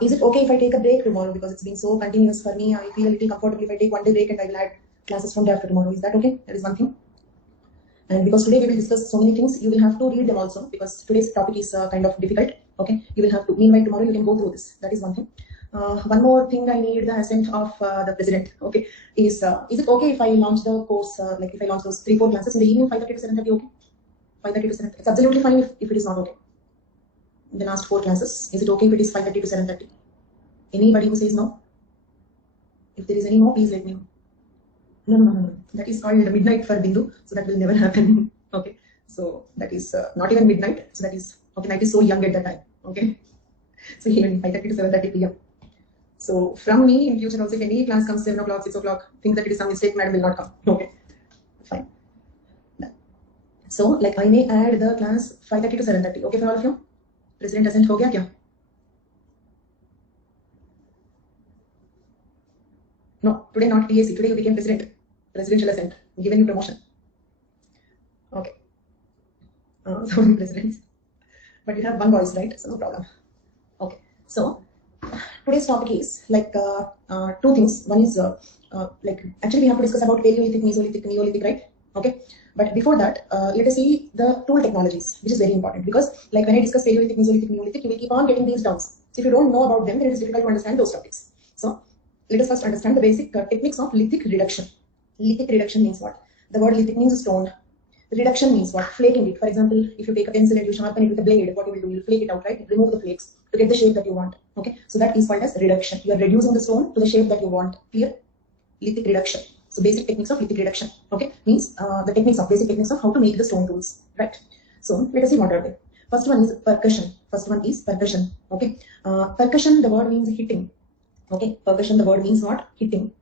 Is it okay if I take a break tomorrow because it's been so continuous for me? I feel a little comfortable if I take one day break and I will add classes from day after tomorrow. Is that okay? That is one thing. And because today we will discuss so many things, you will have to read them also because today's topic is kind of difficult. Okay, you will have to. Meanwhile, tomorrow you can go through this. That is one thing. One more thing, I need the assent of the president. Okay, is it okay if I launch the course, like if I launch those 3-4 classes in the evening, 5:30 to 7:30? Okay, 5:30 to 7. It's absolutely fine if it is not okay. In the last 4 classes, is it okay if it is 5:30 to 7:30? Anybody who says no? If there is any no, please let me know. No. That is called midnight for Bindu, so that will never happen. Okay, so that is not even midnight. So that is okay. Night is so young at that time. Okay, so even 5:30 to 7:30 p.m. So from me in future also, if any class comes 7 o'clock, 6 o'clock, think that it is some mistake, madam will not come. Okay, fine. So like I may add the class 5:30 to 7:30. Okay for all of you? President assent हो गया क्या? No, today not PSC. Today you became president. Presidential assent. Given you promotion. Okay. So many presidents. But you have one voice, right? So no problem. Okay. So today's topic is like 2 things. One is like actually we have to discuss about Paleolithic, Mesolithic, Neolithic, right? Okay. But before that, let us see the tool technologies, which is very important because like when I discuss Paleolithic, Mesolithic, Neolithic, you will keep on getting these terms. So if you don't know about them, then it is difficult to understand those topics. So let us first understand the basic techniques of lithic reduction. Lithic reduction means what? The word lithic means stone. Reduction means what? Flaking it. For example, if you take a pencil and you sharpen it with a blade, what you will do? You will flake it out, right? Remove the flakes to get the shape that you want. Okay, so that is called as reduction. You are reducing the stone to the shape that you want. Clear? Lithic reduction. So basic techniques of lithic reduction. Okay, means the basic techniques of how to make the stone tools. Right. So let us see what are they. First one is percussion. Okay, percussion. The word means hitting. Okay, percussion. The word means what? Hitting.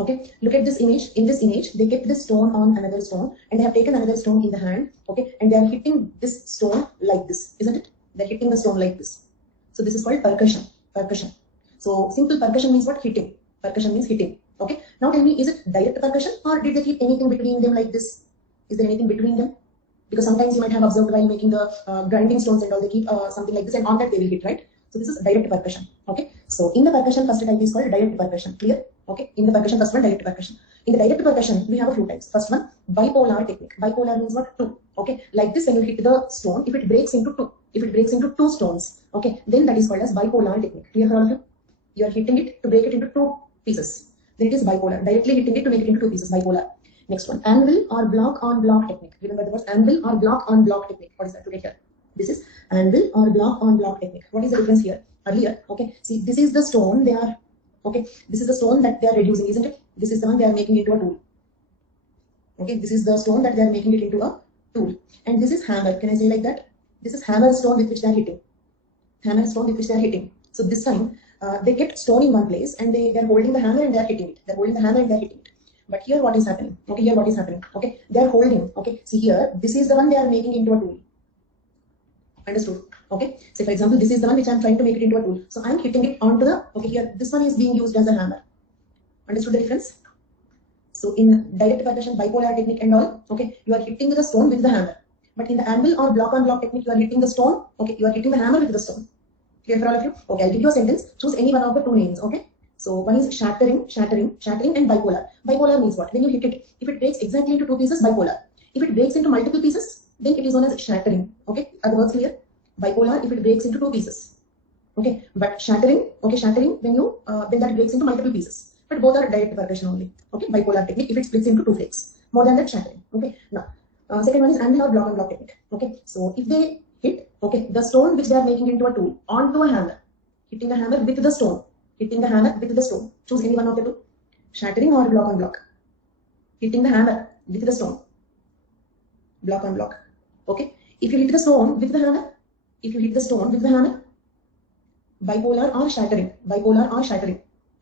Okay, look at this image. In this image, they kept this stone on another stone and they have taken another stone in the hand. Okay, and they are hitting this stone like this, isn't it? They're hitting the stone like this. So this is called percussion. So simple percussion means what? Hitting. Percussion means hitting. Okay, now tell me, is it direct percussion or did they keep anything between them like this? Is there anything between them? Because sometimes you might have observed while making the grinding stones and all, they keep something like this and on that they will hit, right? So this is direct percussion. Okay, so in the percussion, first type is called direct percussion. Clear? Okay, in the percussion, first one, direct percussion. In the direct percussion, we have a few types. First one, bipolar technique. Bipolar means what? 2. Okay, like this, when you hit the stone, if it breaks into 2, if it breaks into 2 stones, okay, then that is called as bipolar technique. Clear for all of you? You are hitting it to break it into 2 pieces. Then it is bipolar. Directly hitting it to make it into 2 pieces. Bipolar. Next one, anvil or block on block technique. Remember the words anvil or block on block technique. What is that? Today here. This is anvil or block on block technique. What is the difference here? Earlier, okay, see, this is the stone they are, okay, this is the stone that they are reducing, isn't it? This is the one they are making into a tool. Okay, this is the stone that they are making it into a tool. And this is hammer. Can I say like that? This is hammer stone with which they are hitting. Hammer stone with which they are hitting. So this time, they kept stone in one place and they are holding the hammer and they are hitting it. They are holding the hammer and they are hitting it. But here what is happening? Okay, here what is happening? Okay, they are holding. Okay, see here, this is the one they are making into a tool. Understood? Okay, so for example, this is the one which I am trying to make it into a tool. So I am hitting it onto the, okay, here, this one is being used as a hammer. Understood the difference? So in direct percussion, bipolar technique and all, okay, you are hitting the stone with the hammer. But in the anvil or block on block technique, you are hitting the stone, okay, you are hitting the hammer with the stone. Clear for all of you? Okay, I'll give you a sentence. Choose any one of the 2 names, okay? So one is shattering, and bipolar. Bipolar means what? When you hit it, if it breaks exactly into 2 pieces, bipolar. If it breaks into multiple pieces, then it is known as shattering. Okay, are the words clear? Bipolar if it breaks into 2 pieces. Okay, but shattering, okay, shattering when you when that breaks into multiple pieces. But both are direct percussion only. Okay, bipolar technique if it splits into 2 flakes. More than that, shattering. Okay, now second one is anvil or block on block technique. Okay, so if they hit, okay, the stone which they are making into a tool onto a hammer, hitting the hammer with the stone, hitting the hammer with the stone. Choose any one of the 2. Shattering or block on block. Hitting the hammer with the stone. Block on block. Okay, if you hit the stone with the hammer, bipolar or shattering.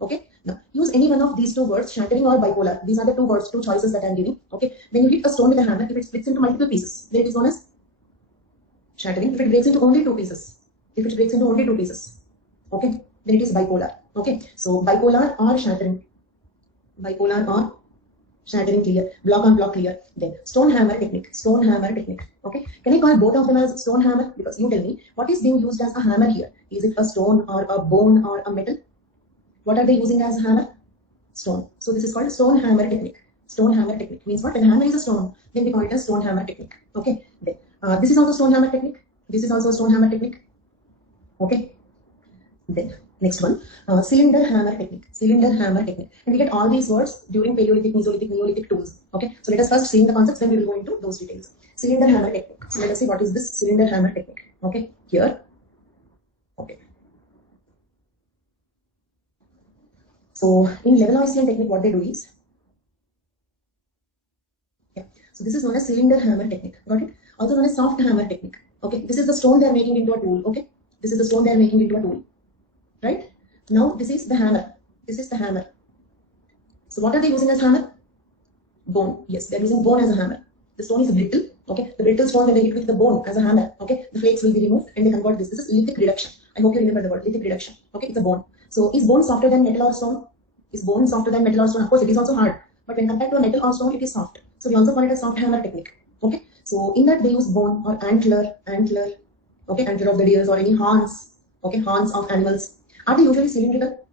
Okay, now use any one of these 2 words, shattering or bipolar. These are the 2 words, 2 choices that I am giving. Okay, when you hit a stone with a hammer, if it splits into multiple pieces, then it is known as shattering. If it breaks into only 2 pieces, okay, then it is bipolar. Okay, so bipolar or shattering. shattering clear, block on block clear. Then stone hammer technique, stone hammer technique. Okay, can I call both of them as stone hammer? Because you tell me what is being used as a hammer here. Is it a stone or a bone or a metal? What are they using as hammer? Stone. So this is called stone hammer technique. Stone hammer technique means what? When hammer is a stone, then we call it as stone hammer technique. Okay. Then this is also stone hammer technique. This is also stone hammer technique. Okay. Then next one, cylinder hammer technique. Cylinder hammer technique. And we get all these words during Paleolithic, Mesolithic, Neolithic tools. Okay. So let us first see the concepts, then we will go into those details. Cylinder hammer technique. So let us see what is this cylinder hammer technique. Okay. Here. Okay. So in Levalloisian technique, what they do is, so this is known as cylinder hammer technique. Got it? Also known as soft hammer technique. Okay. This is the stone they are making into a tool. Okay. This is the stone they are making into a tool. Right? Now this is the hammer. This is the hammer. So what are they using as hammer? Bone. Yes, they are using bone as a hammer. The stone is brittle. Okay. The brittle stone, when they hit with the bone as a hammer, okay, the flakes will be removed and they convert this. This is lithic reduction. I hope you remember the word lithic reduction. Okay, it's a bone. So is bone softer than metal or stone? Is bone softer than metal or stone? Of course, it is also hard. But when compared to a metal or stone, it is soft. So we also call it a soft hammer technique. Okay. So in that they use bone or antler, okay, antler of the deers or any horns, okay, horns of animals. Are they usually cylindrical?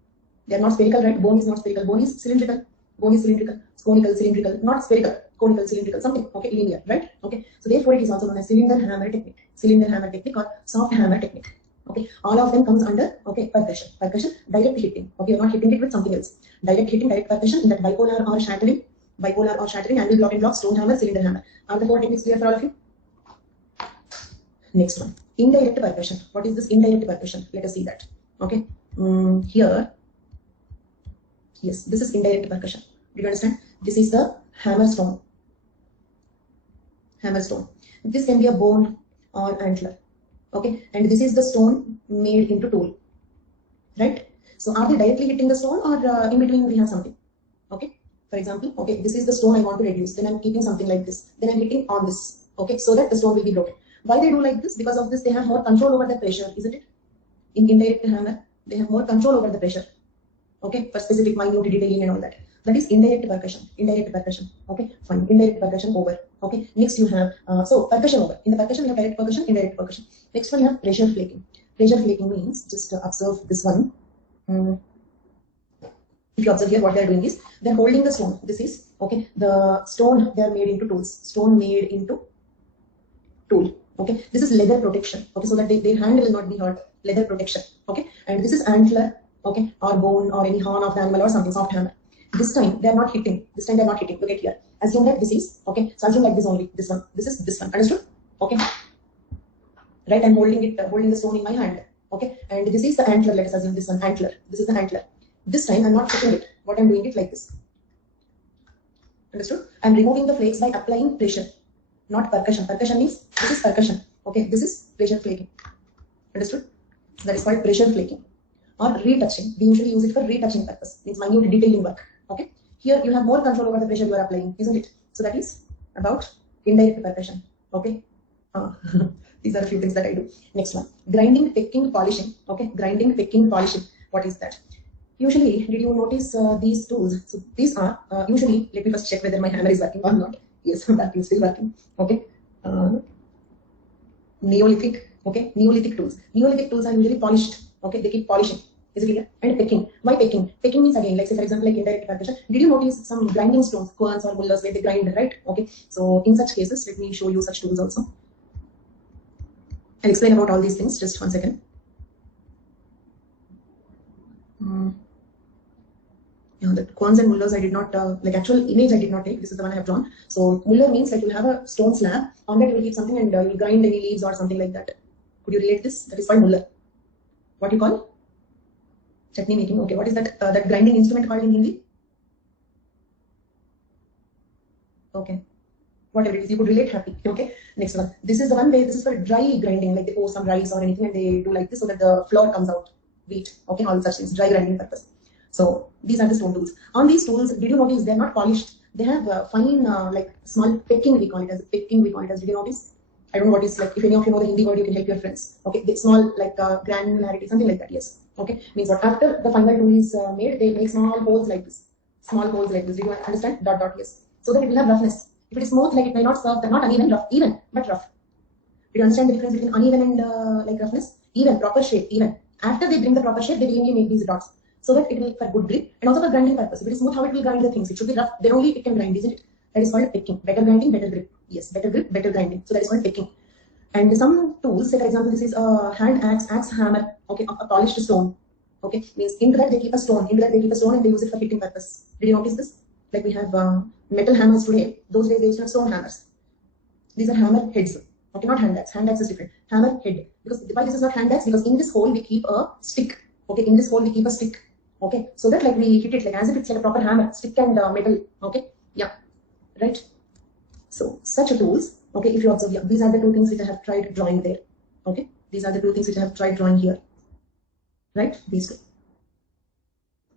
They are not spherical, right? Bone is not spherical. Bone is cylindrical. Bone is cylindrical. Conical, cylindrical, not spherical. Conical, cylindrical, something. Okay, linear, right? Okay. So therefore, it is also known as cylinder hammer technique. Cylinder hammer technique or soft hammer technique. Okay. All of them comes under percussion. Percussion, direct hitting. Okay, you're not hitting it with something else. Direct hitting, direct percussion in that bipolar or shattering, angle block and block, stone hammer, cylinder hammer. Are the four techniques clear for all of you? Next one, indirect percussion. What is this indirect percussion? Let us see that. Okay. Here, yes, this is indirect percussion. Do you understand? This is the hammer stone. Hammer stone. This can be a bone or antler. Okay, and this is the stone made into tool. Right? So are they directly hitting the stone or in between we have something? Okay. For example, okay, this is the stone I want to reduce. Then I'm keeping something like this. Then I'm hitting on this. Okay, so that the stone will be broken. Why they do like this? Because of this, they have more control over the pressure, isn't it? In indirect hammer, they have more control over the pressure. Okay, for specific minute detailing and all that. That is indirect percussion. Indirect percussion. Okay, fine. Indirect percussion over. Okay, next you have so percussion over. In the percussion, you have direct percussion, indirect percussion. Next one, you have pressure flaking. Pressure flaking means, just observe this one. If you observe here, what they are doing is they are holding the stone. This is okay. The stone they are made into tools. Stone made into tool. Okay, this is leather protection. Okay, so that their hand will not be hurt. Leather protection. Okay, and this is antler. Okay, or bone or any horn of the animal or something, soft hammer. This time they are not hitting. This time they are not hitting. Look at here. Assume that this is okay. So assume like this only. This one. This is this one. Understood? Okay. Right. I'm holding it. Holding the stone in my hand. Okay. And this is the antler. Let us assume this one antler. This is the antler. This time I'm not hitting it. What I'm doing it like this. Understood? I'm removing the flakes by applying pressure, not percussion. Percussion means this is percussion. Okay. This is pressure flaking. Understood? That is called pressure flaking. Or retouching. We usually use it for retouching purpose. Means minute detailing work. Okay. Here you have more control over the pressure you are applying, isn't it? So that is about indirect percussion. Okay. These are a few things that I do. Next one. Grinding, pecking, polishing. Okay. Grinding, pecking, polishing. What is that? Usually, did you notice these tools? So these are usually, let me first check whether my hammer is working or not. Yes, that is still working. Okay. Neolithic. Okay. Neolithic tools. Neolithic tools are usually polished. Okay, they keep polishing. Is it clear? And pecking. Why pecking? Pecking means again, like say for example, like indirect percussion. Did you notice some grinding stones, querns or mullahs where they grind, right? Okay. So in such cases, let me show you such tools also. I'll explain about all these things. Just 1 second. The querns and mullahs I did not like actual image I did not take. This is the one I have drawn. So mullah means like you have a stone slab. On that you will keep something and you will grind any leaves or something like that. Could you relate this? That is called mullah. What you call? Chutney making. Okay, what is that that grinding instrument called in Hindi? Okay, whatever it is, you could relate, happy. Okay, next one. This is the one where this is for dry grinding, like they pour some rice or anything and they do like this so that the flour comes out, wheat. Okay, all such things, dry grinding purpose. So these are the stone tools. On these tools, did you notice they're not polished? They have fine like small pecking, we call it as pecking, we call it as. Did you notice? I don't know what is like. If any of you know the Hindi word, you can help your friends. Okay, the small like granularity, something like that. Yes. Okay, means what after the final tool is made, they make small holes like this. small holes like this. Do you understand? Dot dot, yes. So that it will have roughness. If it is smooth, like it may not serve the not uneven, rough, even, but rough. Do you understand the difference between uneven and like roughness? Even, proper shape, even. After they bring the proper shape, they will only make these dots. So that it will for good grip and also for grinding purpose. If it is smooth, how it will grind the things? It should be rough, then only it can grind, isn't it? That is called picking. Better grinding, better grip. Yes, better grip, better grinding. So that is called picking. And some tools, say for example, this is a hand axe, axe hammer, okay, of a polished stone. Okay, means into that they keep a stone, and they use it for hitting purpose. Did you notice this? Like we have metal hammers today. Those days they used to have stone hammers. These are hammer heads. Okay, not hand axe. Hand axe is different. Hammer head. Because why this is not hand axe? Because in this hole we keep a stick. Okay, in this hole we keep a stick. Okay, so that like we hit it like as if it's like a proper hammer, stick and metal. Okay, yeah, right. So such tools. Okay, if you observe, yeah, these are the two things which I have tried drawing there. Okay, these are the two things which I have tried drawing here. Right, these two.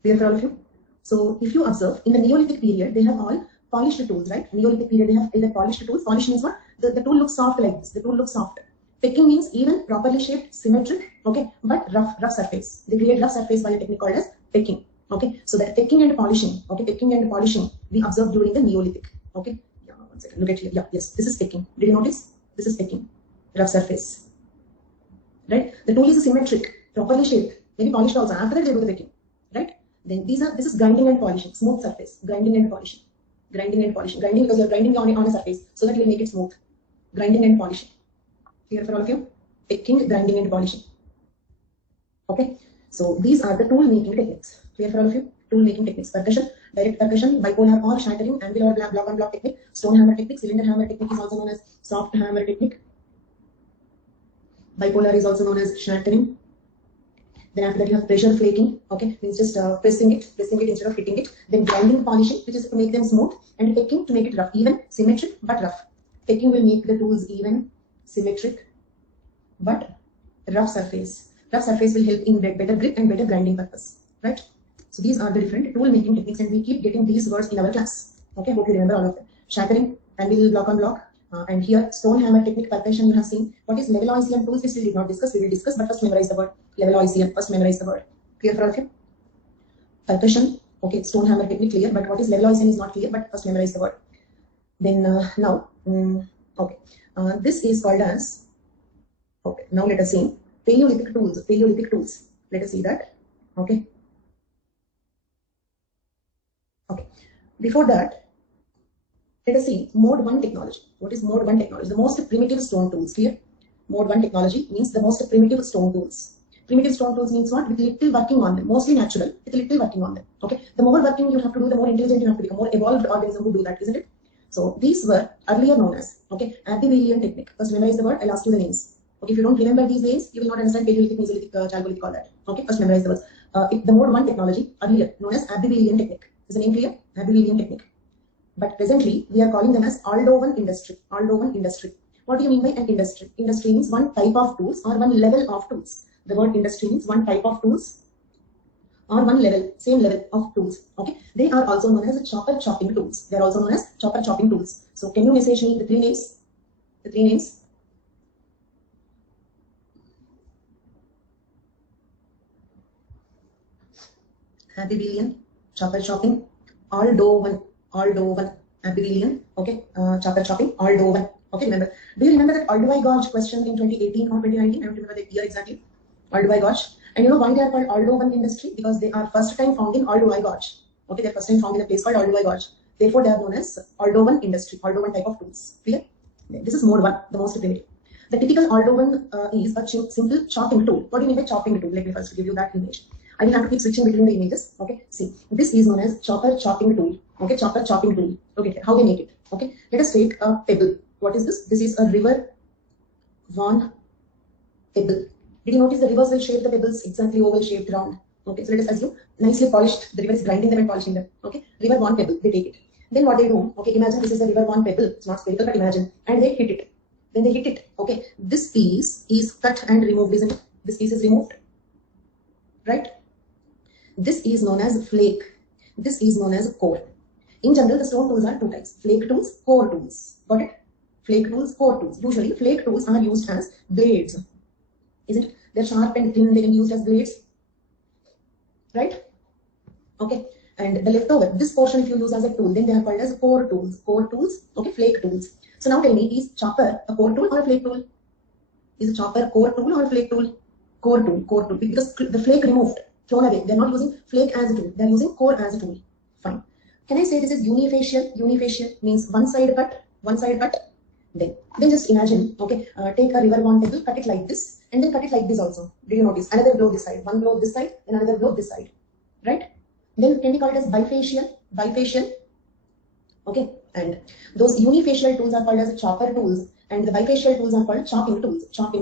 Clear for all of you? So if you observe, in the Neolithic period, they have all polished tools, right? Neolithic period, they have either polished tools. Polish means what? The tool looks soft like this. The tool looks soft. Picking means even, properly shaped, symmetric, okay, but rough surface. They create rough surface by a technique called as picking. Okay, so that picking and polishing, okay, picking and polishing, we observed during the Neolithic. Okay, yeah, 1 second, look at here. Yeah, yes, this is picking. Did you notice? This is picking, rough surface. Right? The tool is symmetric, properly shaped, maybe polished also. After that, they do the picking. Right? Then this is grinding and polishing, smooth surface, grinding and polishing. Grinding and polishing. Grinding because you're grinding on a surface, so that you will make it smooth. Grinding and polishing. Clear for all of you? Picking, grinding and polishing. Okay, so these are the tool making techniques. Clear for all of you? Tool making techniques. Percussion, direct percussion, bipolar or shattering, anvil or block on block technique, stone hammer technique, cylinder hammer technique is also known as soft hammer technique. Bipolar is also known as shattering. Then after that you have pressure flaking. Okay, means just pressing it instead of hitting it. Then grinding, polishing, which is to make them smooth, and picking to make it rough, even, symmetric but rough. Picking will make the tools even, symmetric but rough surface. Rough surface will help in better grip and better grinding purpose. Right? So these are the different tool making techniques, and we keep getting these words in our class. Okay, hope you remember all of them. Shattering, anvil, block on block. And here, stone hammer technique, percussion, you have seen. What is Levalloisian tools? We still did not discuss. We will discuss, but first memorize the word. Levalloisian, first memorize the word. Clear for all of you? Percussion, okay, stone hammer technique clear, but what is Levalloisian is not clear, but first memorize the word. Then okay, this is called as, okay, now let us see Paleolithic tools. Paleolithic tools. Let us see that. Okay. Okay. Before that, let us see mode 1 technology. What is mode 1 technology? The most primitive stone tools. Clear? Mode 1 technology means the most primitive stone tools. Primitive stone tools means what? With little working on them. Mostly natural. With little working on them. Okay. The more working you have to do, the more intelligent you have to become. More evolved organism to do that, isn't it? So these were earlier known as, okay, Anthropology technique. First memorize the word. I'll ask you the names. Okay. If you don't remember these names, you will not understand Paleolithic, Mesolithic, Chalcolithic, all that. Okay. First memorize the words. The mode 1 technology earlier known as Anthropology technique. Is the name clear? Anthropology technique. But presently, we are calling them as Aldovan industry. Aldovan industry. What do you mean by an industry? Industry means one type of tools or one level of tools. The word industry means one type of tools or one level, same level of tools. Okay. They are also known as chopper chopping tools. They are also known as chopper chopping tools. So can you message me the three names? The three names. Anthropology, chopper chopping, Aldovan. Anthropology, okay, chopper chopping, Aldovan. Okay, remember. Do you remember that Aldovai Gorge question in 2018 or 2019? I don't remember the year exactly. Aldovai Gorge. And you know why they are called Aldovan industry? Because they are first time found in Aldovai Gorge. Okay, they are first time found in a place called Aldovai Gorge. Therefore, they are known as Aldovan industry, Aldovan type of tools. Clear? This is mode 1, the most primitive. The typical Aldovan is a simple chopping tool. What do you mean by chopping tool? Let me first give you that image. I will have to keep switching between the images. Okay, see, this is known as chopper chopping tool. Okay, chopper chopping tool. Okay, how they make it? Okay, let us take a pebble. What is this? This is a river worn pebble. Did you notice the rivers will shape the pebbles exactly oval shaped round? Okay, so let us assume nicely polished. The river is grinding them and polishing them. Okay, river worn pebble. They take it. Then what they do? Okay, imagine this is a river worn pebble. It's not spherical, but imagine, and they hit it. Then they hit it. Okay, this piece is cut and removed, isn't it? This piece is removed, right? This is known as flake. This is known as core. In general, the stone tools are two types: flake tools, core tools. Got it? Flake tools, core tools. Usually, flake tools are used as blades. Isn't it? They're sharp and thin. They can be used as blades, right? Okay. And the leftover, this portion if you use as a tool, then they are called as core tools. Core tools, okay, flake tools. So now tell me, is chopper a core tool or a flake tool? Is a chopper a core tool or a flake tool? Core tool, because the flake removed, thrown away. They're not using flake as a tool, they're using core as a tool. Fine. Can I say this is unifacial? Unifacial means one side cut. Then just imagine, okay, take a river bond table, cut it like this, and then cut it like this also. Do you notice? Another blow this side, one blow this side, and another blow this side, right? Then can we call it as bifacial, okay? And those unifacial tools are called as chopper tools, and the bifacial tools are called chopping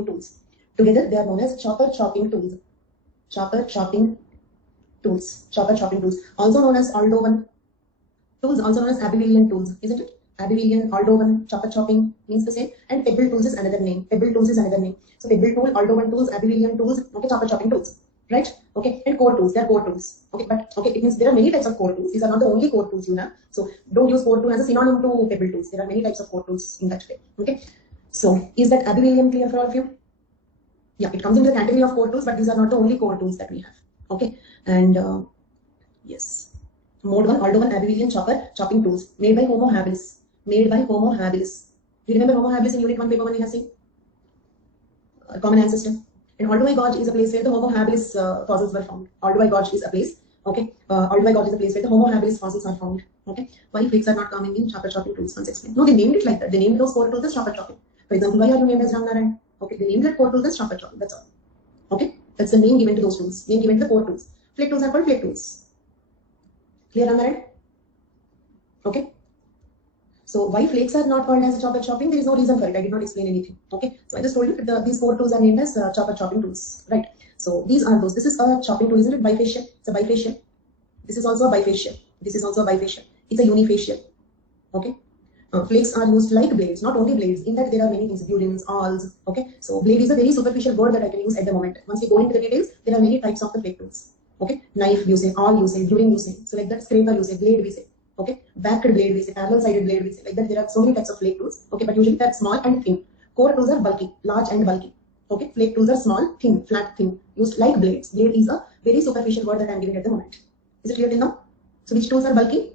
tools. Together they are known as chopper chopping tools, also known as Aldovan tools, also known as Abelian tools, isn't it? Abelian, Aldovan, chopper chopping means the same, and pebble tools is another name. So pebble tool, Aldovan tools, Abelian tools, okay, chopper chopping tools, right? Okay, and core tools, they are core tools. Okay, but okay, it means there are many types of core tools. These are not the only core tools you have. So don't use core tool as a synonym to pebble tools. There are many types of core tools in that way. Okay, so is that Abelian clear for all of you? Yeah, it comes into the category of core tools, but these are not the only core tools that we have. Okay, and yes, mode 1, Aldovan, Abelian, chopper chopping tools made by Homo habilis. Do you remember Homo habilis in Unit 1 paper 1 we have seen? Common ancestor. And Olduvai Gorge is a place where the Homo habilis fossils were found. Olduvai Gorge is a place, okay? Olduvai Gorge is a place where the Homo habilis fossils are found, okay? Why flakes are not coming in chopper chopping tools? Once explain. No, they named it like that. They named those core tools as chopper chopping. For example, why are you named as Ramnaran? Okay, they named that core tools as chopper chopping. That's all. Okay, that's the name given to those tools. Name given to the core tools. Flake tools are called flake tools. Clear, Ramnaran? Okay. So why flakes are not called as chopper chopping? There is no reason for it. I did not explain anything. Okay. So I just told you that these core tools are named as chopper chopping tools, right? So these are those. This is a chopping tool, isn't it? Bifacial. It's a bifacial. This is also a bifacial. This is also a bifacial. It's a unifacial. Okay. Flakes are used like blades, not only blades. In that there are many things, budins, awls. Okay. So blade is a very superficial word that I can use at the moment. Once we go into the details, there are many types of the flake tools. Okay. Knife you say, awl you say, budin you say. So like that, scraper you say, blade we say. Okay, backed blade we say, parallel sided blade we say, like that. There are so many types of flake tools. Okay, but usually they're small and thin. Core tools are bulky, large and bulky. Okay, flake tools are small, thin, flat, thin, used like blades. Blade is a very superficial word that I'm giving at the moment. Is it clear till now? So which tools are bulky?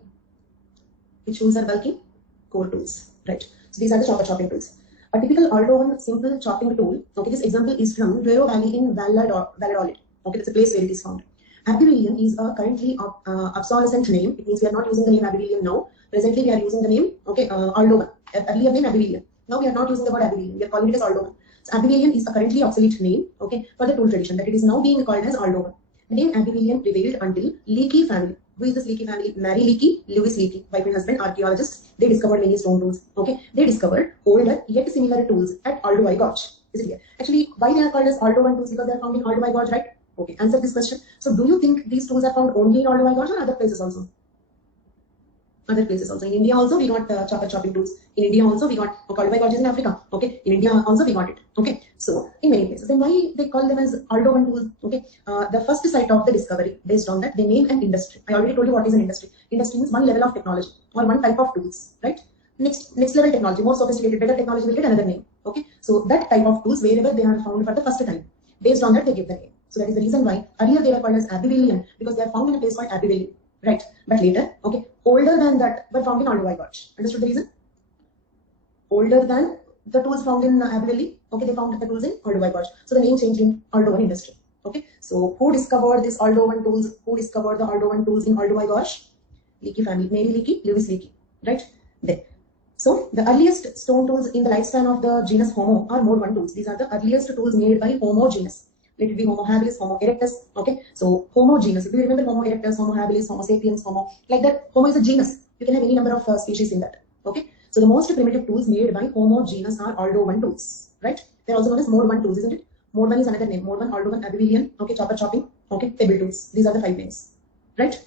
Core tools, right? So these are the chopper chopping tools. A typical Aldovan simple chopping tool. Okay, this example is from Duero Valley in Valladolid. Okay, that's a place where it is found. Abelian is a currently obsolescent name. It means we are not using the name Abelian now. Presently we are using the name, okay, Aldovan. Earlier name Abelian. Now we are not using the word Abelian. We are calling it as Aldovan. So Abelian is a currently obsolete name, okay, for the tool tradition, that it is now being called as Aldovan. The name Abelian prevailed until Leakey family. Who is this Leakey family? Mary Leakey, Lewis Leakey, wife and husband, archaeologists. They discovered many stone tools. Okay, they discovered older yet similar tools at Olduvai Gorge. Is it here? Actually, why they are called as Aldovan tools? Because they are found in Olduvai Gorge, right? Okay, answer this question. So do you think these tools are found only in Olduvai Gorge or other places also? Other places also. In India also we got chopper chopping tools. In India also we got Olduvai Gorge in Africa. Okay, in India also we got it. Okay, so in many places. Then why they call them as Aldovan tools? Okay, the first site of the discovery. Based on that, they name an industry. I already told you what is an industry. Industry means one level of technology or one type of tools, right? Next level technology, more sophisticated, better technology will get another name. Okay, so that type of tools wherever they are found for the first time. Based on that, they give the name. So that is the reason why earlier they were called as Abelian, because they are found in a place called Abbeville, right? But later, okay, older than that were found in Olduvai Gorge. Understood the reason? Older than the tools found in Abbeville, okay, they found the tools in Olduvai Gorge. So the name changed in Aldovan industry. Okay, so who discovered this Aldovan tools? Who discovered the Aldovan tools in Olduvai Gorge? Leakey family, Mary Leakey, Lewis Leakey, right? There. So the earliest stone tools in the lifespan of the genus Homo are mode 1 tools. These are the earliest tools made by Homo genus. Let it be Homo habilis, Homo erectus. Okay, so Homo genus. Do you remember Homo erectus, Homo habilis, Homo sapiens, Homo like that? Homo is a genus. You can have any number of species in that. Okay, so the most primitive tools made by Homo genus are Aldovan tools, right? They're also known as mode 1 tools, isn't it? Mode 1 is another name. Mode 1, Aldovan, Abelian. Okay, chopper chopping. Okay, pebble tools. These are the 5 names, right?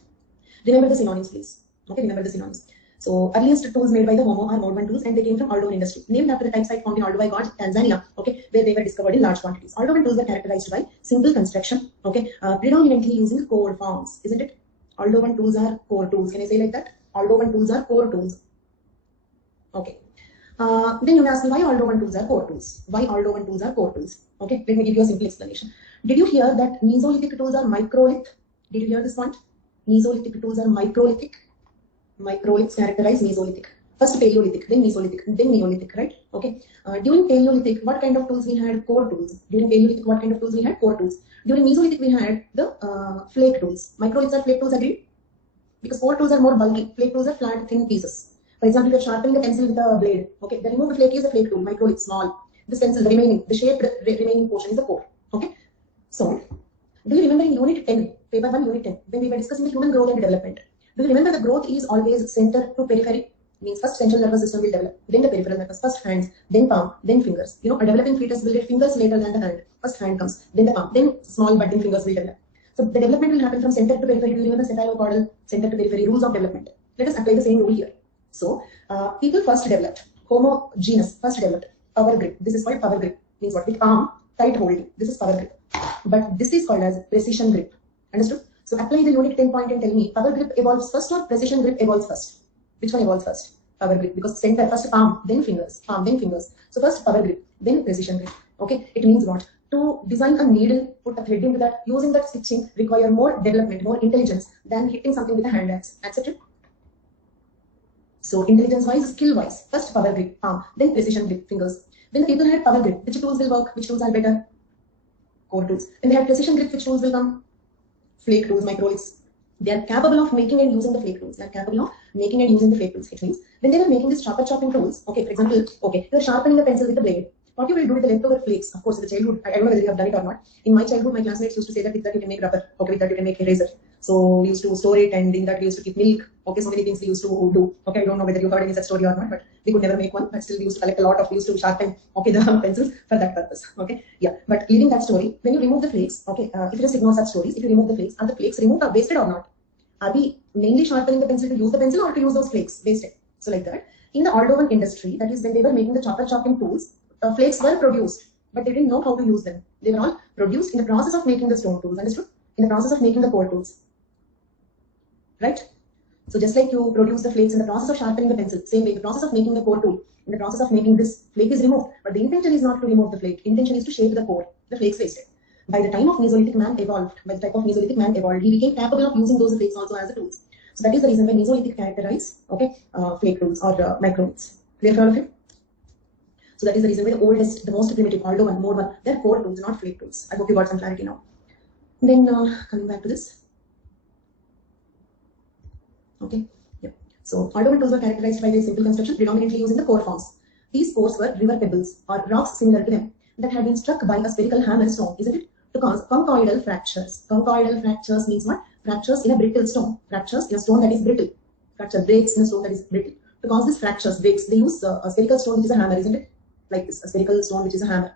Remember the synonyms, please. Okay, remember the synonyms. So earliest tools made by the Homo are mode 1 tools, and they came from Aldovan industry, named after the type site found in Olduvai Gorge, Tanzania. Okay, where they were discovered in large quantities. Aldovan tools were characterized by simple construction. Okay, predominantly using core forms, isn't it? Aldovan tools are core tools. Can I say like that? Aldovan tools are core tools. Okay. Then you may ask me why Aldovan tools are core tools. Why Aldovan tools are core tools? Okay, let me give you a simple explanation. Did you hear that Mesolithic tools are microlith? Did you hear this point? Mesolithic tools are microlithic. Microliths characterize Mesolithic. First Paleolithic, then Mesolithic, then Neolithic, right? Okay. During Paleolithic, what kind of tools we had? Core tools. During Paleolithic, what kind of tools we had? Core tools. During Mesolithic, we had the flake tools. Microliths are flake tools, agreed? Because core tools are more bulky. Flake tools are flat, thin pieces. For example, if you're sharpening a pencil with a blade, okay, the removed flake is a flake tool. Microlith, small. This pencil, the remaining, the shaped remaining portion is the core. Okay. So, do you remember in Unit 10, Paper 1, Unit 10, when we were discussing the human growth and development? Do you remember the growth is always center to periphery? Means first central nervous system will develop, then the peripheral nervous, first hands, then palm, then fingers. You know, a developing fetus will get fingers later than the hand. First hand comes, then the palm, then small budding fingers will develop. So the development will happen from center to periphery. Do you remember cephalocaudal, center to periphery, rules of development? Let us apply the same rule here. So, people first developed, homogeneous first developed power grip. This is called power grip. Means what? With palm, tight holding. This is power grip. But this is called as precision grip. Understood? So apply the unit 10 point and tell me, power grip evolves first or precision grip evolves first? Which one evolves first? Power grip, because center, first palm, then fingers, palm, then fingers. So first power grip, then precision grip. Okay, it means what? To design a needle, put a thread into that, using that stitching require more development, more intelligence than hitting something with a hand axe. Accepted? So intelligence-wise, skill-wise, first power grip, palm, then precision grip, fingers. When the people had power grip, which tools will work? Which tools are better? Core tools. When they have precision grip, which tools will come? Flake tools, microliths. They are capable of making and using the flake tools. They are capable of making and using the flake tools. Which means when they were making this chopping tools, okay, for example, okay, you are sharpening a pencil with a blade. What you will do with the leftover flakes, of course, in the childhood, I don't know whether you have done it or not. In my childhood, my classmates used to say that with that you can make rubber, okay, with that you can make eraser. So we used to store it, and in that we used to keep milk. Okay, so many things we used to do. Okay, I don't know whether you heard any such story or not, but we could never make one. But still, we used to collect a lot of, we used to sharpen, okay, the pencils for that purpose. Okay, yeah. But leaving that story, when you remove the flakes, okay, if you just ignore such stories, if you remove the flakes, are the flakes removed or wasted or not? Are we mainly sharpening the pencil to use the pencil or to use those flakes? Wasted. So like that. In the Aldovan industry, that is when they were making the chopping tools, flakes were produced, but they didn't know how to use them. They were all produced in the process of making the stone tools. Understood? In the process of making the core tools. Right? So just like you produce the flakes in the process of sharpening the pencil, same way, the process of making the core tool, in the process of making this, flake is removed. But the intention is not to remove the flake. Intention is to shape the core. The flakes wasted. By the time of Mesolithic man evolved, he became capable of using those flakes also as the tools. So that is the reason why Mesolithic characterize, okay, flake tools or microliths. Clear for all of you? So that is the reason why the oldest, the most primitive, Aldovan, more one, they're core tools, not flake tools. I hope you got some clarity now. Then coming back to this. Okay, yeah. So Aldovan tools were characterized by their simple construction, predominantly using the core forms. These cores were river pebbles or rocks similar to them that had been struck by a spherical hammer stone, isn't it? To cause conchoidal fractures. Conchoidal fractures means what? Fractures in a brittle stone. Fractures in a stone that is brittle. Fracture breaks in a stone that is brittle. To cause these fractures, breaks, they use a spherical stone which is a hammer, isn't it? Like this, a spherical stone which is a hammer.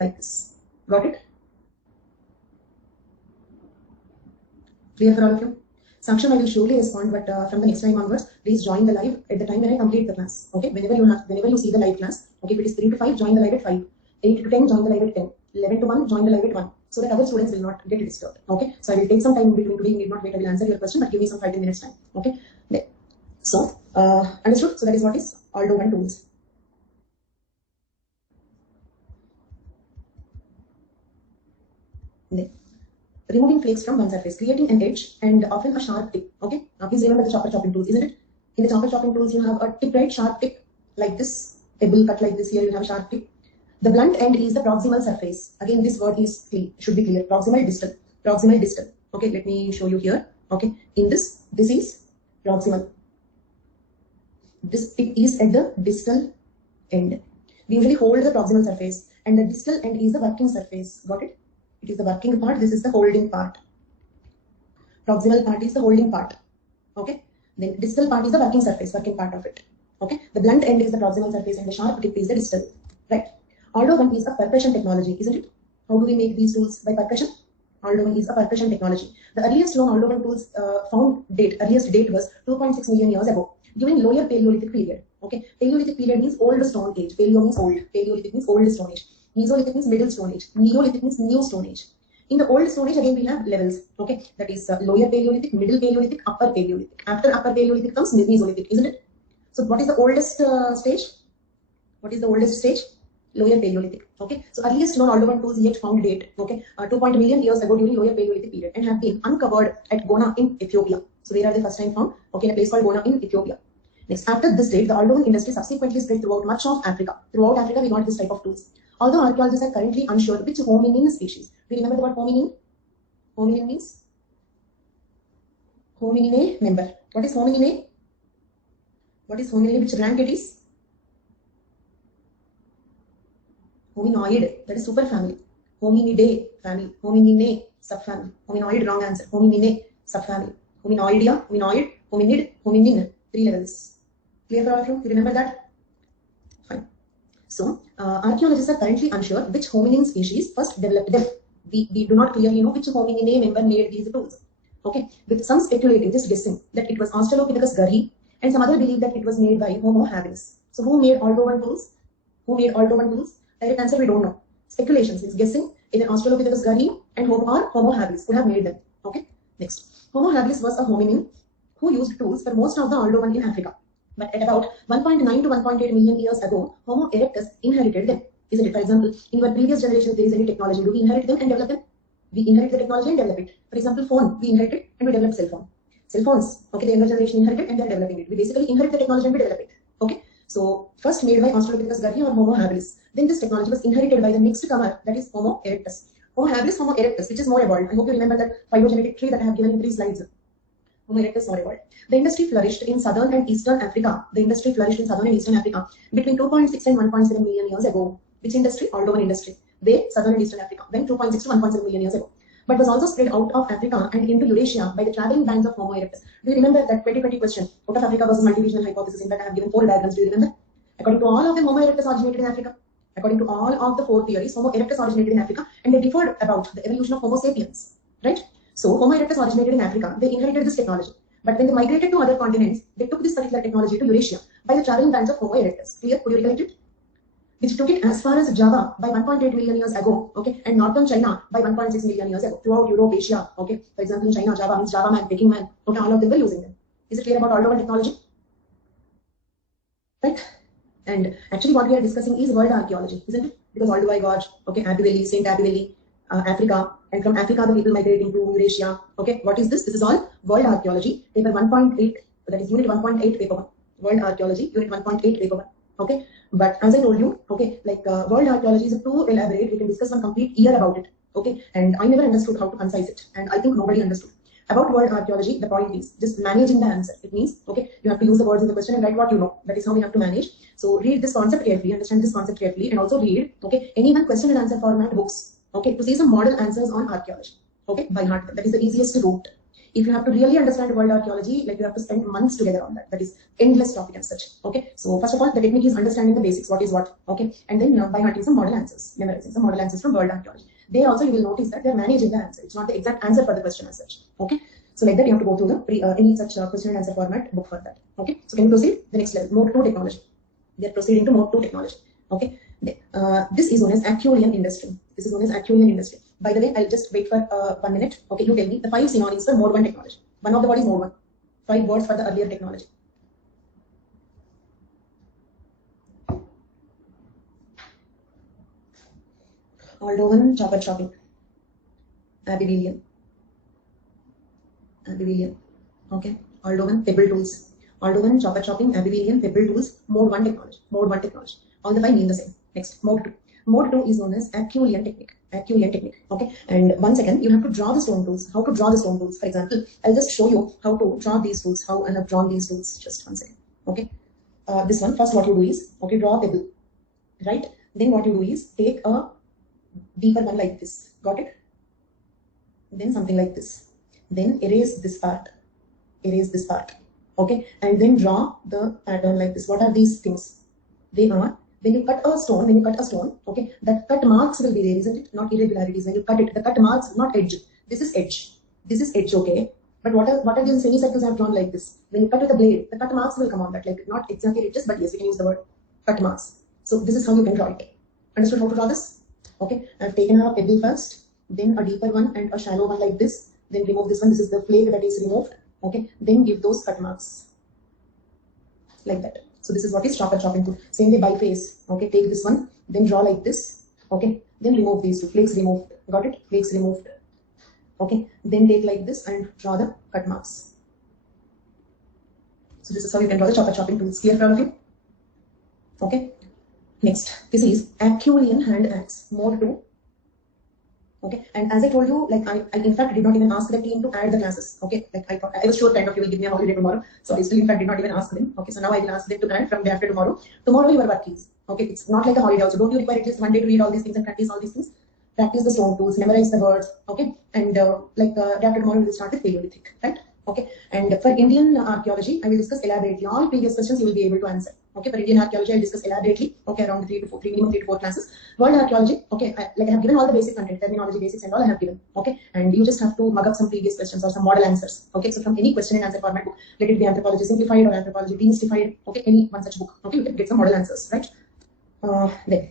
Like this. Got it? Clear for all of you? Saksham, I will surely respond, but from the next time onwards, please join the live at the time when I complete the class. Okay, whenever you see the live class, okay, if it is 3 to 5, join the live at 5. 8 to 10, join the live at 10. 11 to 1, join the live at 1. So that other students will not get disturbed. Okay, so I will take some time in between today. You need not wait. I will answer your question, but give me some 5-10 minutes time. Okay, there. So understood. So that is what is Aldovan tools. There. Removing flakes from one surface, creating an edge and often a sharp tip. Okay, now please remember the chopping tools, isn't it? In the chopping tools, you have a tip, right? Sharp tip like this, pebble cut like this. Here you have a sharp tip. The blunt end is the proximal surface. Again, this word is clear, should be clear. Proximal distal. Proximal distal. Okay, let me show you here. Okay, in this is proximal. This tip is at the distal end. We usually hold the proximal surface, and the distal end is the working surface. Got it? It is the working part. This is the holding part. Proximal part is the holding part. Okay. Then distal part is the working surface, working part of it. Okay. The blunt end is the proximal surface, and the sharp tip is the distal. Right. Aldovan is a percussion technology, isn't it? How do we make these tools? By percussion. Aldovan is a percussion technology. The earliest known Aldovan tools earliest date was 2.6 million years ago, during lower Paleolithic period. Okay. Paleolithic period means old stone age. Paleo means old. Paleolithic means old stone age. Mesolithic means middle stone age. Neolithic means new stone age. In the old stone age, again we have levels. Okay, that is lower Paleolithic, middle Paleolithic, upper Paleolithic. After upper Paleolithic comes Mesolithic, isn't it? So what is the oldest stage? What is the oldest stage? Lower Paleolithic. Okay, so earliest known Aldovan tools yet found date, okay, 2 million years ago during lower Paleolithic period, and have been uncovered at Gona in Ethiopia. So where are they first time found? Okay, in a place called Gona in Ethiopia. Next, after this date, the Aldovan industry subsequently spread throughout much of Africa. Throughout Africa, we got this type of tools. Although archaeologists are currently unsure which hominin species. Do you remember the word hominin? Hominin means hominine member. What is hominine? What is hominine? Which rank it is? Hominoid, that is superfamily. Hominidae, family. Hominine, subfamily. Hominoid, wrong answer. Hominine, subfamily. Hominoidea, hominoid, hominid, hominin. 3 levels. Clear for all of you? You remember that? Fine. So, archaeologists are currently unsure which hominin species first developed them. We do not clearly know which hominine member made these tools. Okay, with some speculating, just guessing, that it was Australopithecus gurhi, and some other believe that it was made by Homo habilis. So, who made Aldovan tools? Who made Aldovan tools? Direct answer we don't know. Speculations is guessing either Australopithecus gurhi and Homo habilis could have made them. Okay, next. Homo habilis was a hominin who used tools for most of the Aldovan in Africa. But at about 1.9 to 1.8 million years ago, Homo erectus inherited them. Isn't it? For example, in your previous generation, if there is any technology, do we inherit them and develop them? We inherit the technology and develop it. For example, phone, we inherited and we developed cell phone. Cell phones, okay, the younger generation inherited and they are developing it. We basically inherit the technology and we develop it. Okay, so first made by Australopithecus gurhi or Homo habilis. Then this technology was inherited by the next comer, that is Homo erectus. Homo habilis, Homo erectus, which is more evolved. I hope you remember that phylogenetic tree that I have given in 3 slides. Homo erectus more evolved. The industry flourished in southern and eastern Africa. The industry flourished in southern and eastern Africa between 2.6 and 1.7 million years ago. Which industry? Aldovan industry. Where? Southern and eastern Africa. When 2.6 to 1.7 million years ago. But was also spread out of Africa and into Eurasia by the traveling bands of Homo erectus. Do you remember that 2020 question? Out of Africa versus multi-regional hypothesis. In fact, I have given 4 diagrams. Do you remember? According to all of them, Homo erectus originated in Africa. According to all of the 4 theories, Homo erectus originated in Africa, and they differed about the evolution of Homo sapiens. Right? So Homo erectus originated in Africa. They inherited this technology. But when they migrated to other continents, they took this particular technology to Eurasia by the traveling bands of Homo erectus. Clear? Could you recollect it? Which took it as far as Java by 1.8 million years ago, okay, and northern China by 1.6 million years ago, throughout Europe, Asia, okay. For example, in China, Java means Java man, Peking man, okay, all of them were using them. Is it clear about Aldovan technology? Right? And actually what we are discussing is world archaeology, isn't it? Because Aldovai Gorge, okay, Abbey Valley, Saint Abbey Valley, Africa, and from Africa the people migrating to Eurasia, okay. What is this? This is all world archaeology, paper 1.8, that is unit 1.8 paper 1, world archaeology, unit 1.8 paper 1. Okay, but as I told you, okay, like world archaeology is too elaborate. We can discuss one complete year about it. Okay, and I never understood how to concise it, and I think nobody understood about world archaeology. The point is just managing the answer. It means, okay, you have to use the words in the question and write what you know. That is how we have to manage. So read this concept carefully, understand this concept carefully, and also read, okay, any one question and answer format books, okay, to see some model answers on archaeology, okay, by heart. That is the easiest route. If you have to really understand world archaeology, like you have to spend months together on that. That is endless topic and such. Okay. So first of all, the technique is understanding the basics, what is what. Okay. And then by hearting some model answers, memorizing some model answers from world archaeology. There also you will notice that they are managing the answer. It's not the exact answer for the question as such. Okay. So like that you have to go through the any such question and answer format book for that. Okay. So can you proceed? The next level, mode 2 technology. They are proceeding to mode 2 technology. Okay. This is known as Acheulean industry. This is known as Acheulean industry. By the way, I'll just wait for 1 minute. Okay, you tell me the 5 synonyms for mode 1 technology. One of the what is mode 1? 5 words for the earlier technology. Aldovan chopper chopping. Abelian. Okay. Aldovan pebble tools. Aldovan chopper chopping, Abelian pebble tools. Mode 1 technology. Mode 1 technology. All the 5 mean the same. Next, mode 2. Mode 2 is known as Acheulean technique. Acheulean technique. Okay. And 1 second, you have to draw the stone tools. How to draw the stone tools? For example, I'll just show you how to draw these tools. How I have drawn these tools. Just 1 second. Okay. This one. First, what you do is, okay, draw a pebble. Right. Then what you do is take a deeper one like this. Got it? Then something like this. Then erase this part. Erase this part. Okay. And then draw the pattern like this. What are these things? They are, when you cut a stone, okay, that cut marks will be there, isn't it? Not irregularities. When you cut it, the cut marks, not edge. This is edge, okay. But what are these semicircles I have drawn like this? When you cut with a blade, the cut marks will come on that, like not exactly edges, but yes, you can use the word cut marks. So this is how you can draw it. Understood how to draw this? Okay, I've taken a pebble first, then a deeper one and a shallow one like this. Then remove this one. This is the flake that is removed. Okay, then give those cut marks like that. So this is what is chopper chopping tool. Same way biface. Okay, take this one, then draw like this. Okay, then remove these two. Flakes removed. Got it? Flakes removed. Okay, then take like this and draw the cut marks. So this is how you can draw the chopping tools. Clear for all of you? Okay. Next, this is Acheulean hand axe, mode 2. Okay, and as I told you, like I in fact did not even ask the team to add the classes. Okay, like I thought I was sure kind of you will give me a holiday tomorrow, so I still in fact did not even ask them. Okay, so now I will ask them to add from day after tomorrow. Tomorrow your work is okay. It's not like a holiday also. Don't you require at least one day to read all these things and practice all these things? Practice the stone tools, memorize the words. Okay, and day after tomorrow we will start with Paleolithic, right? Okay, and for Indian archaeology, I will discuss elaborately all previous questions you will be able to answer. Okay, for Indian archaeology, I will discuss elaborately. Okay, around minimum 3 to 4 classes. World archaeology, okay, I have given all the basic content, terminology basics and all I have given. Okay, and you just have to mug up some previous questions or some model answers. Okay, so from any question and answer format book, let it be Anthropology Simplified or Anthropology Demystified. Okay, any one such book. Okay, you can get some model answers, right? Then.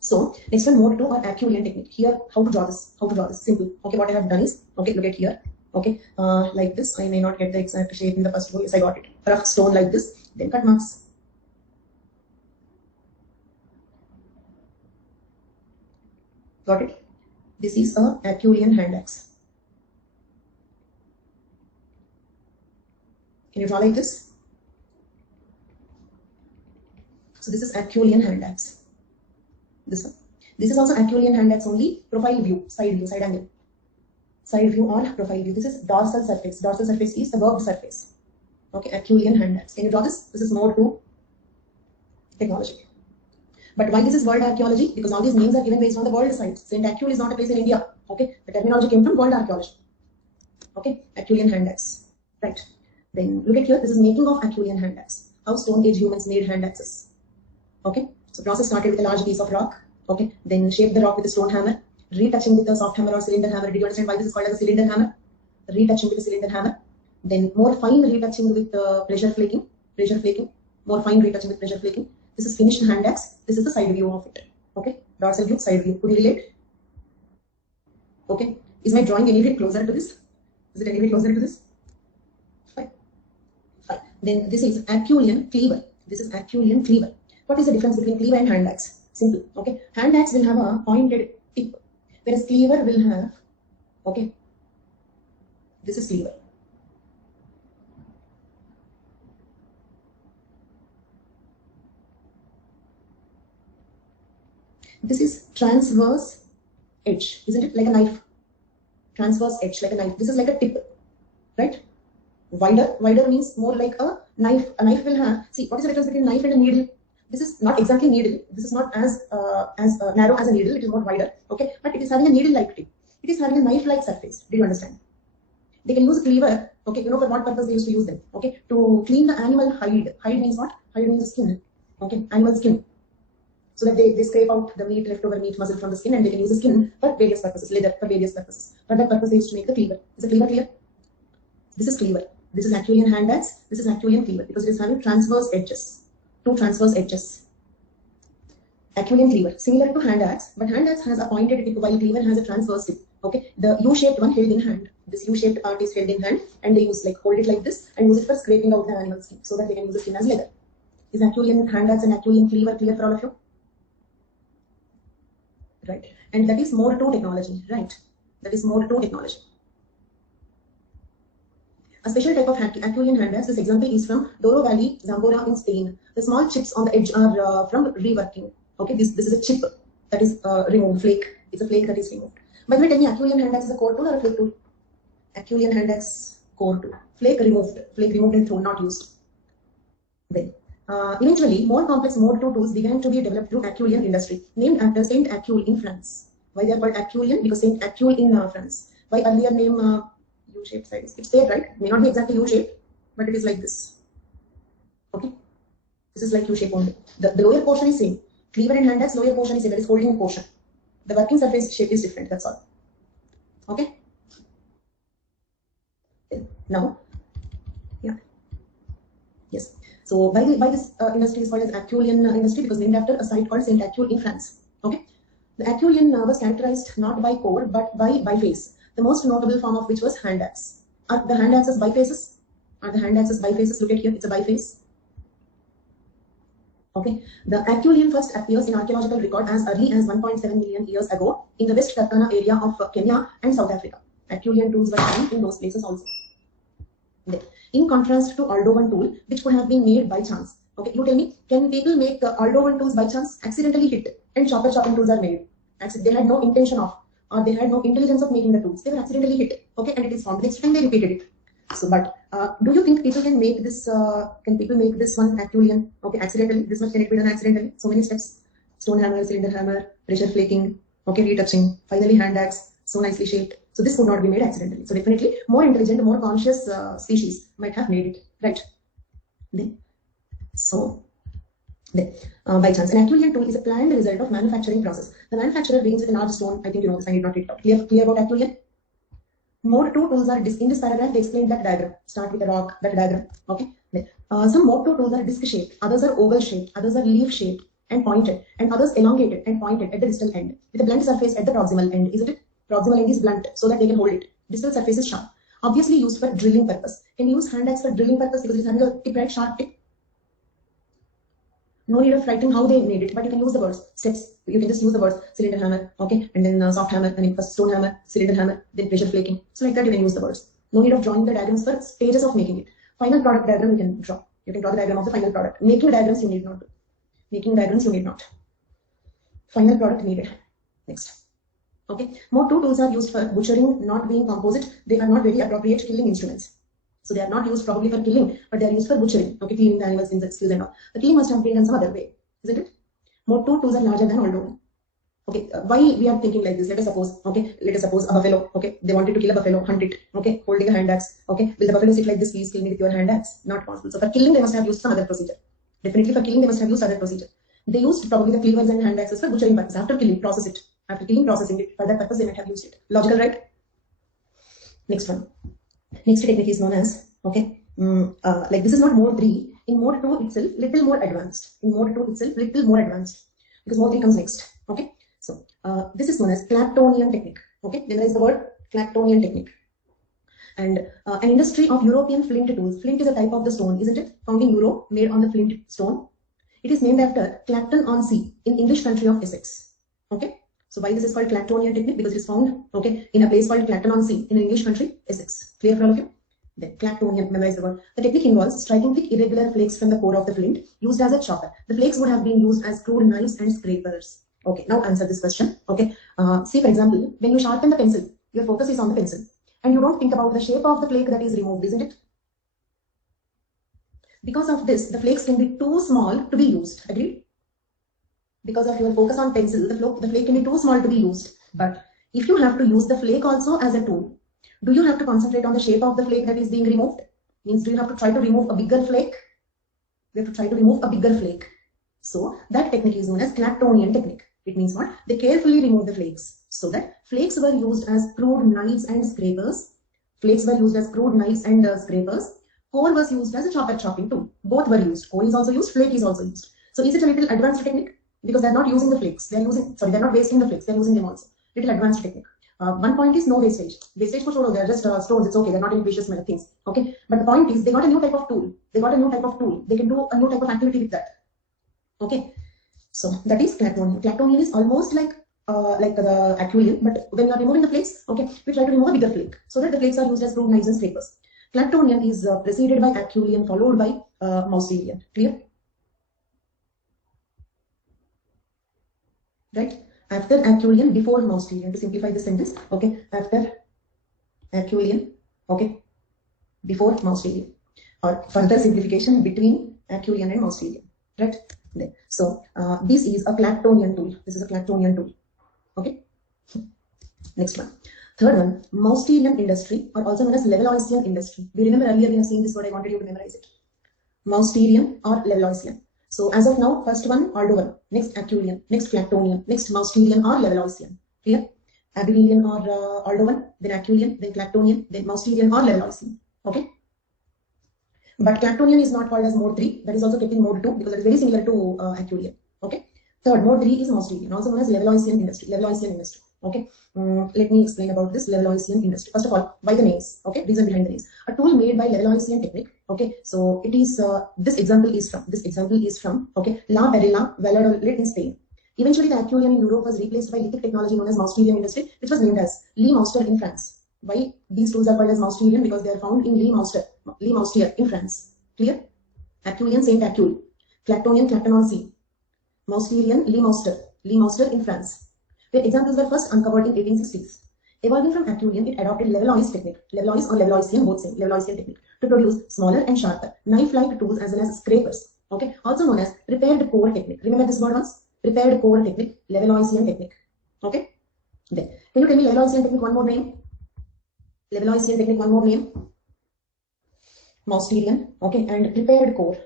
So next one, mode 2 or Acheulean technique. Here, how to draw this? Simple. Okay, what I have done is, okay, look at here. Okay, like this. I may not get the exact shape in the first row. Yes, I got it. Rough stone like this. Then cut marks. Got it? This is a Acheulean hand axe. Can you draw like this? So this is Acheulean hand axe. This one. This is also Acheulean hand axe, only profile view, side angle. Side view or profile view. This is dorsal surface. Dorsal surface is the verb surface. Okay, Acheulean hand axe. Can you draw this? This is mode 2 technology. But why this is world archaeology? Because all these names are given based on the world sites. Saint Acheulean is not a place in India. Okay, the terminology came from world archaeology. Okay, Acheulean hand axe. Right. Then look at here. This is making of Acheulean hand axe. How Stone Age humans made hand axes. Okay, so process started with a large piece of rock. Okay, then shaped the rock with a stone hammer, retouching with a soft hammer or cylinder hammer. Did you understand why this is called as a cylinder hammer? Retouching with a cylinder hammer. Then more fine retouching with pressure flaking. More fine retouching with pressure flaking. This is finished hand axe. This is the side view of it. Okay, dorsal view, side view. Could you relate? Okay, is my drawing any bit closer to this? Is it any bit closer to this? Fine. Then this is Acheulean cleaver. This is Acheulean cleaver. What is the difference between cleaver and hand axe? Simple. Okay, hand axe will have a pointed tip, whereas cleaver will have, okay, this is cleaver. This is transverse edge, isn't it? Like a knife. Transverse edge, like a knife. This is like a tip, right? Wider means more like a knife. A knife will have, see, what is the difference between knife and a needle? This is not exactly needle. This is not as narrow as a needle. It is more wider. Okay, but it is having a needle-like tip. It is having a knife-like surface. Do you understand? They can use a cleaver. Okay, you know for what purpose they used to use them. Okay, to clean the animal hide. Hide means what? Hide means skin. Okay, animal skin. So that they scrape out the meat, leftover meat, muscle from the skin, and they can use the skin for various purposes, leather for various purposes. For that purpose, they used to make the cleaver. Is the cleaver clear? This is cleaver. This is Acheulean hand axe. This is Acheulean cleaver because it is having transverse edges. Two transverse edges. Acheulean cleaver, similar to hand axe, but hand axe has a pointed tip while cleaver has a transverse tip. Okay, the U-shaped one held in hand. This U-shaped part is held in hand, and they use hold it like this and use it for scraping out the animal skin so that they can use the skin as leather. Is Acheulean hand axe and Acheulean cleaver clear for all of you? Right, and that is mode 2 technology. Right, that is mode 2 technology. A special type of Acheulean hand axe. This example is from Douro Valley, Zamora in Spain. The small chips on the edge are from reworking. Okay, this is a chip that is removed, flake. It's a flake that is removed. By the way, tell me, Acheulean hand axe is a core tool or a flake tool? Acheulean hand axe, core tool. Flake removed and thrown, not used. Then, eventually, more complex mode 2 tools began to be developed through Acheulean industry, named after Saint Achille in France. Why they are called Acheulean? Because Saint Achille in France. Why earlier name U-shaped side? It's there, right? May not be exactly U-shaped, but it is like this. Okay, this is like U-shape only. The lower portion is same. Cleaver and hand axe, lower portion is same. That is holding portion. The working surface shape is different. That's all. Okay. Now, yeah, yes. So by this industry is called as Acheulean industry because named after a site called Saint Achille in France. Okay. The Acheulean was characterized not by core but by biface. The most notable form of which was hand axe. Are the hand axes bifaces? Are the hand axes bifaces? Look at here. It's a biface. Okay, the Acheulean first appears in archaeological record as early as 1.7 million years ago in the West Turkana area of Kenya and South Africa. Acheulean tools were found in those places also. Then, in contrast to Aldovan tool, which could have been made by chance. Okay, you tell me, can people make Aldovan tools by chance? Accidentally hit, and chopping tools are made. They had no intention of, or they had no intelligence of making the tools. They were accidentally hit. Okay, and it is found. Next time they repeated it. So, but do you think people can make this? Can people make this one Acheulean? Okay, accidentally. This much can it be done accidentally? So many steps: stone hammer, cylinder hammer, pressure flaking. Okay, retouching. Finally, hand axe. So nicely shaped. So this could not be made accidentally. So definitely, more intelligent, more conscious species might have made it, right? Then, by chance, an Acheulean tool is a planned result of manufacturing process. The manufacturer begins with a large stone. I think you know this. I need not read it out. Clear about Acheulean? Mode 2 tools are in this paragraph. They explain that diagram. Start with a rock. That diagram. Okay. Some mode 2 tools are disc shaped. Others are oval shaped. Others are leaf shaped and pointed, and others elongated and pointed at the distal end with a blunt surface at the proximal end. Isn't it? Proximal end is blunt so that they can hold it. Distal surface is sharp. Obviously used for drilling purpose. Can you use hand axe for drilling purpose because it is having a tip, right? Sharp tip. No need of writing how they made it, but you can use the words, steps. You can just use the words cylinder hammer, okay, and then soft hammer, first stone hammer, cylinder hammer, then pressure flaking. So like that you can use the words. No need of drawing the diagrams for stages of making it. Final product diagram you can draw. You can draw the diagram of the final product. Making diagrams you need not do. Making diagrams you need not. Final product needed. Next. Okay. Mode 2 tools are used for butchering, not being composite. They are not very appropriate killing instruments. So they are not used probably for killing, but they are used for butchering. Okay, cleaning the animals, insects, skills and all. The killing must have been done some other way, isn't it? Mode 2 tools are larger than Aldo. Okay, why we are thinking like this? Let us suppose, a buffalo. Okay, they wanted to kill a buffalo, hunt it. Okay, holding a hand axe. Okay, will the buffalo sit like this? Please kill me with your hand axe. Not possible. So for killing, they must have used some other procedure. Definitely for killing, they must have used other procedure. They used probably the cleavers and hand axes for butchering purpose. After killing, process it. After killing, processing it. For that purpose, they might have used it. Logical, right? Next one. Next technique is known as, okay, like this is not mode 3. In mode 2 itself, little more advanced. In mode 2 itself, little more advanced. Because mode 3 comes next. Okay. So, this is known as Claptonian technique. Okay. Memorize the word Claptonian technique. And an industry of European flint tools. Flint is a type of the stone, isn't it? Found in Europe, made on the flint stone. It is named after Clapton-on-Sea in English country of Essex. Okay. So why this is called Claptonian technique? Because it is found, okay, in a place called Clapton-on-Sea in an English country, Essex. Clear for all of you? Then Claptonian, memorize the word. The technique involves striking thick irregular flakes from the core of the flint used as a chopper. The flakes would have been used as crude knives and scrapers. Okay, now answer this question. Okay, see for example, when you sharpen the pencil, your focus is on the pencil, and you don't think about the shape of the flake that is removed, isn't it? Because of this, the flakes can be too small to be used. Agreed? Because of your focus on pencil, the flake can be too small to be used. But if you have to use the flake also as a tool, do you have to concentrate on the shape of the flake that is being removed? Means do you have to try to remove a bigger flake? You have to try to remove a bigger flake. So that technique is known as Claptonian technique. It means what? They carefully remove the flakes so that flakes were used as crude knives and scrapers. Flakes were used as crude knives and scrapers. Core was used as a chopping tool. Both were used. Core is also used, flake is also used. So is it a little advanced technique? Because they're not using the flakes. They're not wasting the flakes. They're using them also. Little advanced technique. One point is no wastage. Wastage for sure, they're just stones. It's okay. They're not in precious metal things. Okay. But the point is they got a new type of tool. They can do a new type of activity with that. Okay. So that is Claptonian. Claptonian is almost like the Acheulean, but when you are removing the flakes, okay, we try to remove a bigger flake so that the flakes are used as crude knives and scrapers. Claptonian is preceded by Acheulean, followed by Mousterian. Clear? Right? After Acheulean, before Mousterian. To simplify the sentence, okay, after Acheulean, okay, before Mousterian, or further simplification between Acheulean and Mousterian. Right? So this is a Claptonian tool. This is a Claptonian tool. Okay. Next one. Third one, Mousterian industry, or also known as Levalloisian industry. Do you remember earlier we have seen this word? I wanted you to memorize it. Mousterian or Levalloisian. So as of now, first one, Aldovan, next Acheulean, next Claptonian, next Mousterian or Levalloisian. Clear? Abelian or Aldovan, then Acheulean, then Claptonian, then Mousterian or Levalloisian. Okay. But Claptonian is not called as mode 3. That is also kept in mode 2 because it is very similar to Acheulean. Okay. Third, mode 3 is Mousterian, also known as Levalloisian industry. Levalloisian industry. Okay. Let me explain about this Levalloisian industry. First of all, why the names? Okay. Reason behind the names. A tool made by Levalloisian technique Okay, so it is this example is from okay, La Perilla, Valladolid in Spain. Eventually, the actuarian in Europe was replaced by lithic technology known as Mousterian industry, which was named as Lee Mouster in France. Why these tools are called as Mousterian? Because they are found in Lee Mouster in France. Clear? Actuarian, Saint Acule. Clactonian, Clactononsey. Mousterian, Lee Mouster in France. Their examples were first uncovered in 1860s. Evolving from Actuarian, it adopted Levallois technique, Levallois or Levalloisian, both same, Levalloisian technique, to produce smaller and sharper, knife-like tools as well as scrapers. Okay, also known as prepared core technique. Remember this word once? Prepared core technique, Levalloisian technique. Okay, then can you tell me Levalloisian technique one more name? Levalloisian technique one more name? Mousterian. Okay, and prepared core.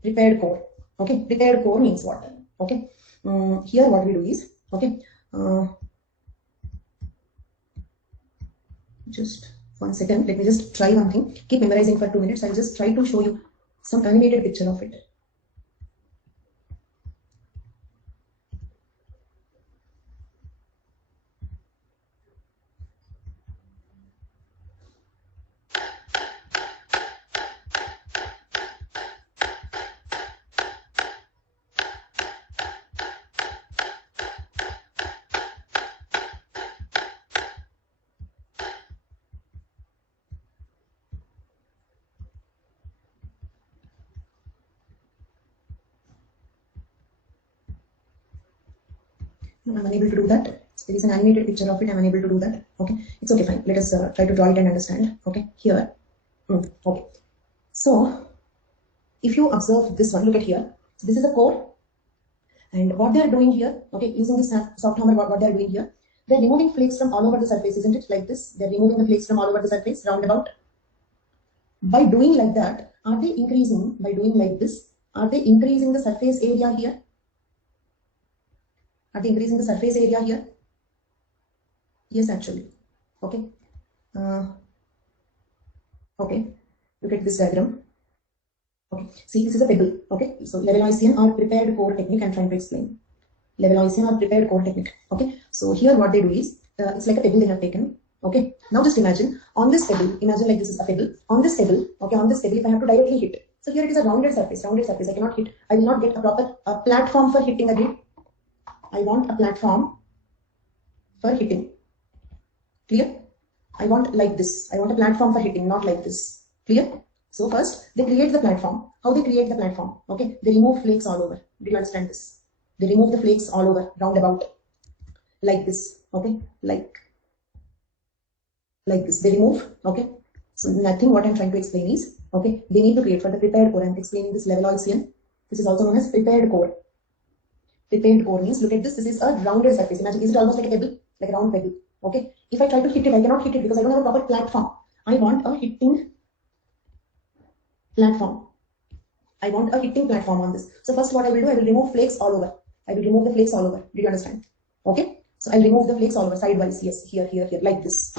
Prepared core. Okay, prepared core means what? Okay, here what we do is okay. Just 1 second, let me just try one thing. Keep memorizing for 2 minutes. I'll just try to show you some animated picture of it. I'm unable to do that. There is an animated picture of it. I'm unable to do that. Okay, it's okay, fine. Let us try to draw it and understand. Okay, here. Okay, so if you observe this one, look at here. So this is a core, and what they are doing here, okay, using this soft hammer, what they are doing here, they're removing flakes from all over the surface, isn't it? Like this, they're removing the flakes from all over the surface, roundabout. By doing like that, are they increasing? By doing like this, are they increasing the surface area here? Are they increasing the surface area here? Yes, actually. Okay. Okay. Look at this diagram. Okay. See, this is a pebble. Okay. So Levalloisian or prepared core technique I'm trying to explain. Levalloisian or prepared core technique. Okay. So here what they do is, it's like a pebble they have taken. Okay. Now just imagine on this pebble, imagine like this is a pebble. On this pebble, okay, on this pebble, if I have to directly hit. So here it is a rounded surface, I cannot hit. I will not get a proper platform for hitting again. I want a platform for hitting. Clear? I want like this. I want a platform for hitting, not like this. Clear? So first, they create the platform. How they create the platform? Okay, they remove flakes all over. Do you understand this? They remove the flakes all over, roundabout, like this. Okay, like this. They remove. Okay, so nothing. What I'm trying to explain is, okay, they need to create for the prepared core. I'm explaining this Levalloisian. This is also known as prepared core. Prepared core means, look at this. This is a rounded surface. Imagine, is it almost like a pebble, like a round pebble? Okay. If I try to hit it, I cannot hit it because I don't have a proper platform. I want a hitting platform. I want a hitting platform on this. So first, what I will do, I will remove flakes all over. I will remove the flakes all over. Did you understand? Okay. So I'll remove the flakes all over sidewise. Yes, here, like this,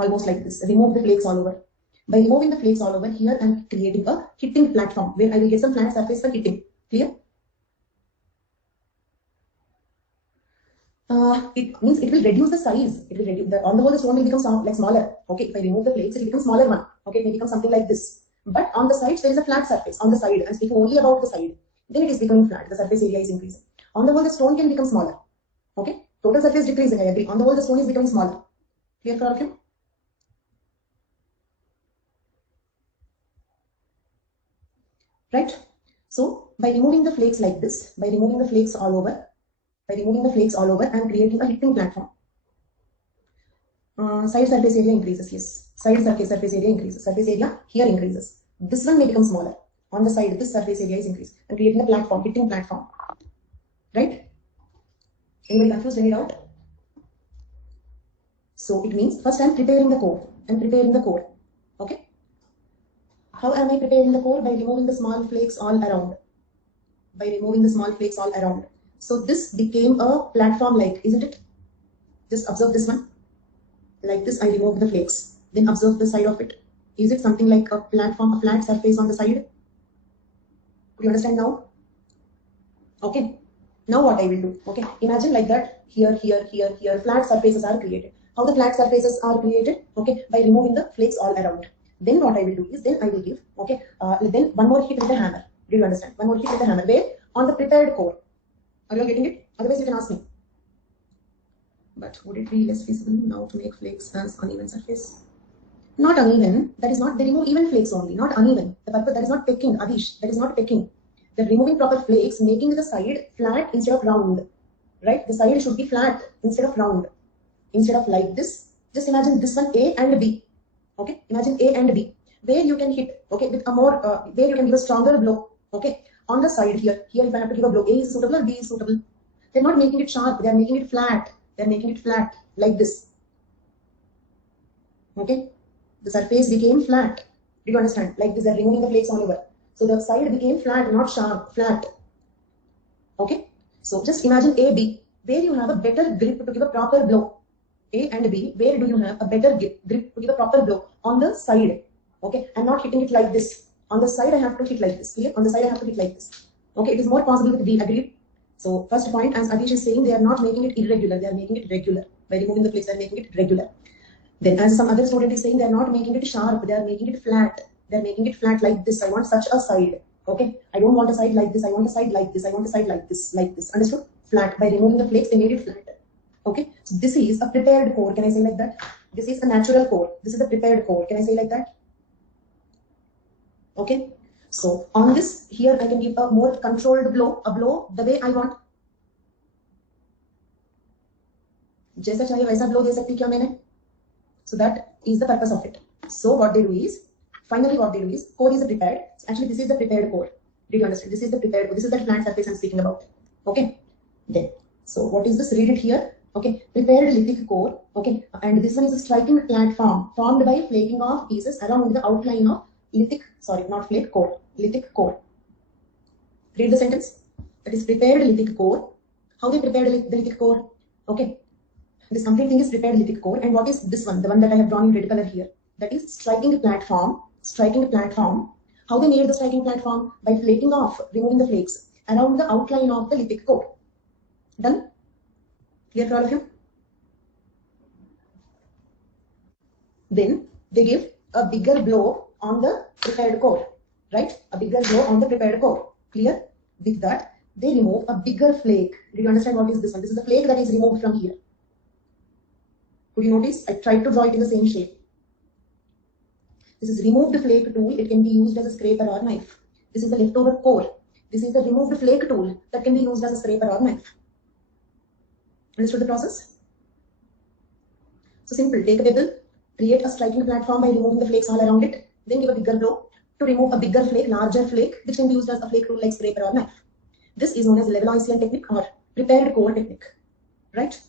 almost like this. Remove the flakes all over. By removing the flakes all over, here I'm creating a hitting platform where I will get some flat surface for hitting. Clear? It means it will reduce the size. It will reduce on the whole the stone will become like smaller. Okay, if I remove the flakes, it will become smaller one. Okay, it may become something like this. But on the sides there is a flat surface. On the side, I'm speaking only about the side. Then it is becoming flat. The surface area is increasing. On the whole, the stone can become smaller. Okay, total surface decreasing. I agree. On the whole, the stone is becoming smaller. Clear for all of you? Right. So by removing the flakes like this, by removing the flakes all over. I'm creating a hitting platform. Side surface area increases. Yes, side surface area increases. Surface area here increases. This one may become smaller. On the side, this surface area is increased. I'm creating a platform, hitting platform. Right? Anybody confused? Any doubt? So it means first I'm preparing the core. Okay? How am I preparing the core? By removing the small flakes all around. So this became a platform like, isn't it? Just observe this one. Like this, I remove the flakes. Then observe the side of it. Is it something like a platform, a flat surface on the side? Do you understand now? Okay. Now what I will do? Okay. Imagine like that. Here, flat surfaces are created. How the flat surfaces are created? Okay. By removing the flakes all around. Then what I will do is, then I will give, okay, then one more hit with the hammer. Do you understand? One more hit with the hammer. Where? On the prepared core. Are you all getting it? Otherwise you can ask me. But would it be less feasible now to make flakes as uneven surface? Not uneven. That is not, they remove even flakes only, not uneven. The purpose, that is not pecking, Adish. That is not pecking. They're removing proper flakes, making the side flat instead of round. Right? The side should be flat instead of round. Instead of like this, just imagine this one A and B. Okay? Imagine A and B. Where you can hit, okay, with a more, where you can give a stronger blow. Okay? On the side here. Here if I have to give a blow, A is suitable or B is suitable. They're not making it sharp, they're making it flat. They're making it flat, like this. Okay? The surface became flat. Do you understand? Like this, they're removing the flakes all over. So the side became flat, not sharp, flat. Okay? So just imagine A, B, where you have a better grip to give a proper blow. A and B, where do you have a better grip to give a proper blow? On the side. Okay? I'm not hitting it like this. On the side, I have to hit like this. Clear? On the side, I have to hit like this. Okay? It is more possible with B. Agreed? So first point, as Adish is saying, they are not making it irregular. They are making it regular. By removing the flakes, they are making it regular. Then as some other student is saying, they are not making it sharp. They are making it flat. They are making it flat like this. I want such a side. Okay? I don't want a side like this. I want a side like this. I want a side like this. Like this. Understood? Flat. By removing the flakes, they made it flat. Okay? So this is a prepared core. Can I say like that? This is a natural core. This is the prepared core. Can I say like that? Okay? So on this, here I can give a more controlled blow, a blow the way I want. जैसा चाहिए वैसा blow दे सकती क्या मैंने? So that is the purpose of it. So what they do is, finally what they do is, core is prepared. Actually, this is the prepared core. Do you understand? This is the prepared core. This is the flat surface I'm speaking about. Okay? Then, so what is this? Read it here. Okay? Prepared lithic core. Okay? And this one is a striking platform formed by flaking off pieces around the outline of lithic, sorry, not flake, core, lithic core. Read the sentence. That is prepared lithic core. How they prepared the lithic core? Okay. This complete thing is prepared lithic core. And what is this one? The one that I have drawn in red color here. That is striking platform. Striking platform. How they made the striking platform? By flaking off, removing the flakes around the outline of the lithic core. Done? Clear for all of you? Then they give a bigger blow on the prepared core, right? A bigger blow on the prepared core. Clear? With that, they remove a bigger flake. Did you understand what is this one? This is the flake that is removed from here. Could you notice? I tried to draw it in the same shape. This is removed flake tool. It can be used as a scraper or knife. This is the leftover core. This is the removed flake tool that can be used as a scraper or knife. Understood the process? So simple. Take a pebble, create a striking platform by removing the flakes all around it. Then give a bigger blow to remove a bigger flake, larger flake, which can be used as a flake tool like scraper or knife. This is known as Levalloisian technique or prepared core technique, right?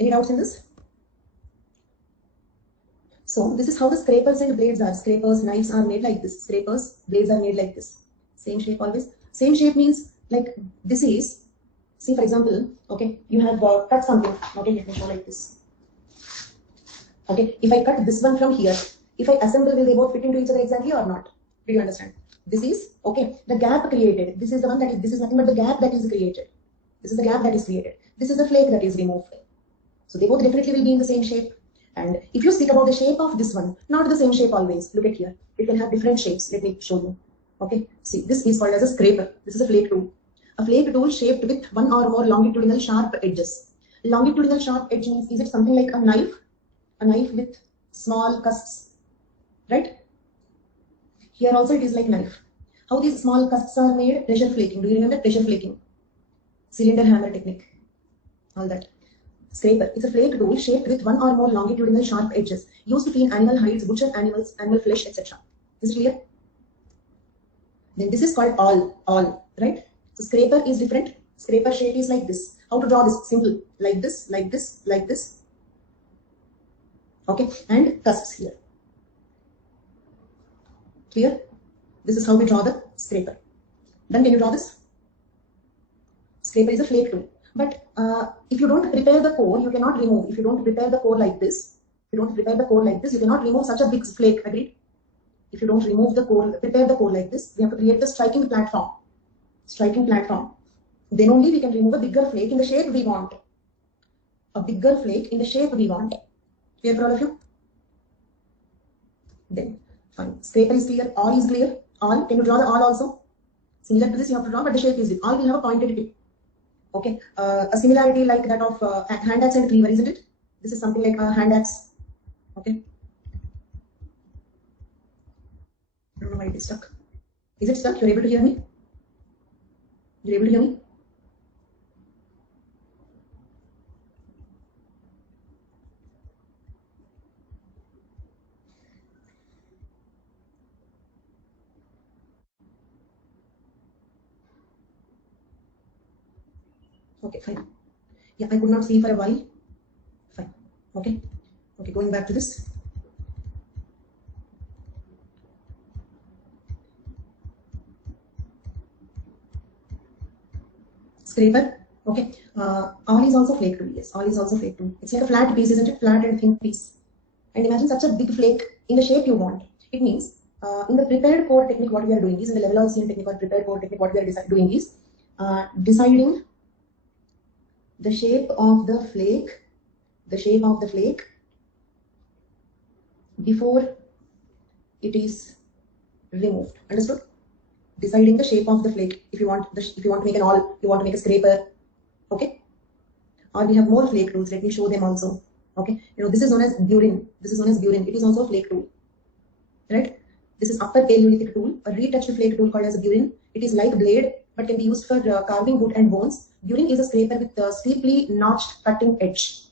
Any doubts in this? So this is how the scrapers and blades are. Scrapers, knives are made like this. Scrapers, blades are made like this. Same shape always. Same shape means like this is, see for example, okay, you have cut something. Okay, let me show like this. Okay, if I cut this one from here, if I assemble, will they both fit into each other exactly or not? Do you understand? This is, okay, the gap created. This is the one that is, this is nothing but the gap that is created. This is the gap that is created. This is the flake that is removed. So they both definitely will be in the same shape. And if you speak about the shape of this one, not the same shape always. Look at here. It can have different shapes. Let me show you. Okay, see, this is called as a scraper. This is a flake tool. A flake tool shaped with one or more longitudinal sharp edges. Longitudinal sharp edge means, is it something like a knife? A knife with small cusps, right? Here also it is like knife. How these small cusps are made? Pressure flaking. Do you remember pressure flaking? Cylinder hammer technique. All that. Scraper. It's a flake tool shaped with one or more longitudinal sharp edges used to clean animal hides, butcher animals, animal flesh, etc. Is it clear? Then this is called awl, right? So scraper is different. Scraper shape is like this. How to draw this? Simple. Like this, like this, like this. Okay, and cusps here. Clear? This is how we draw the scraper. Then can you draw this? Scraper is a flake tool. But if you don't prepare the core, you cannot remove. If you don't prepare the core like this, you cannot remove such a big flake. Agreed? If you don't remove the core, prepare the core like this, we have to create the striking platform. Striking platform. Then only we can remove a bigger flake in the shape we want. A bigger flake in the shape we want. Clear for all of you? Then fine. Scraper is clear. All is clear. All. Can you draw the all also? Similar to this, you have to draw, but the shape is different. All will have a pointed tip. Okay. A similarity like that of hand axe and cleaver, isn't it? This is something like a hand axe. Okay. I don't know why it is stuck. Is it stuck? You're able to hear me? You're able to hear me? Okay, fine. Yeah, I could not see for a while. Fine. Okay. Okay, going back to this. Scraper. Okay. All is also flake tool. Yes, all is also flake tool. It's like a flat piece, isn't it? Flat and thin piece. And imagine such a big flake in the shape you want. It means in the prepared core technique, what we are doing is, in the level of CN technique or prepared core technique, what we are doing is deciding the shape of the flake, before it is removed. Understood? Deciding the shape of the flake. If you want to make an awl, you want to make a scraper. Okay. Or we have more flake tools. Let me show them also. Okay. You know, this is known as burin. It is also a flake tool. Right? This is upper Paleolithic tool, a retouched flake tool called as a burin. It is like blade, but can be used for carving wood and bones. Burin is a scraper with a steeply notched cutting edge.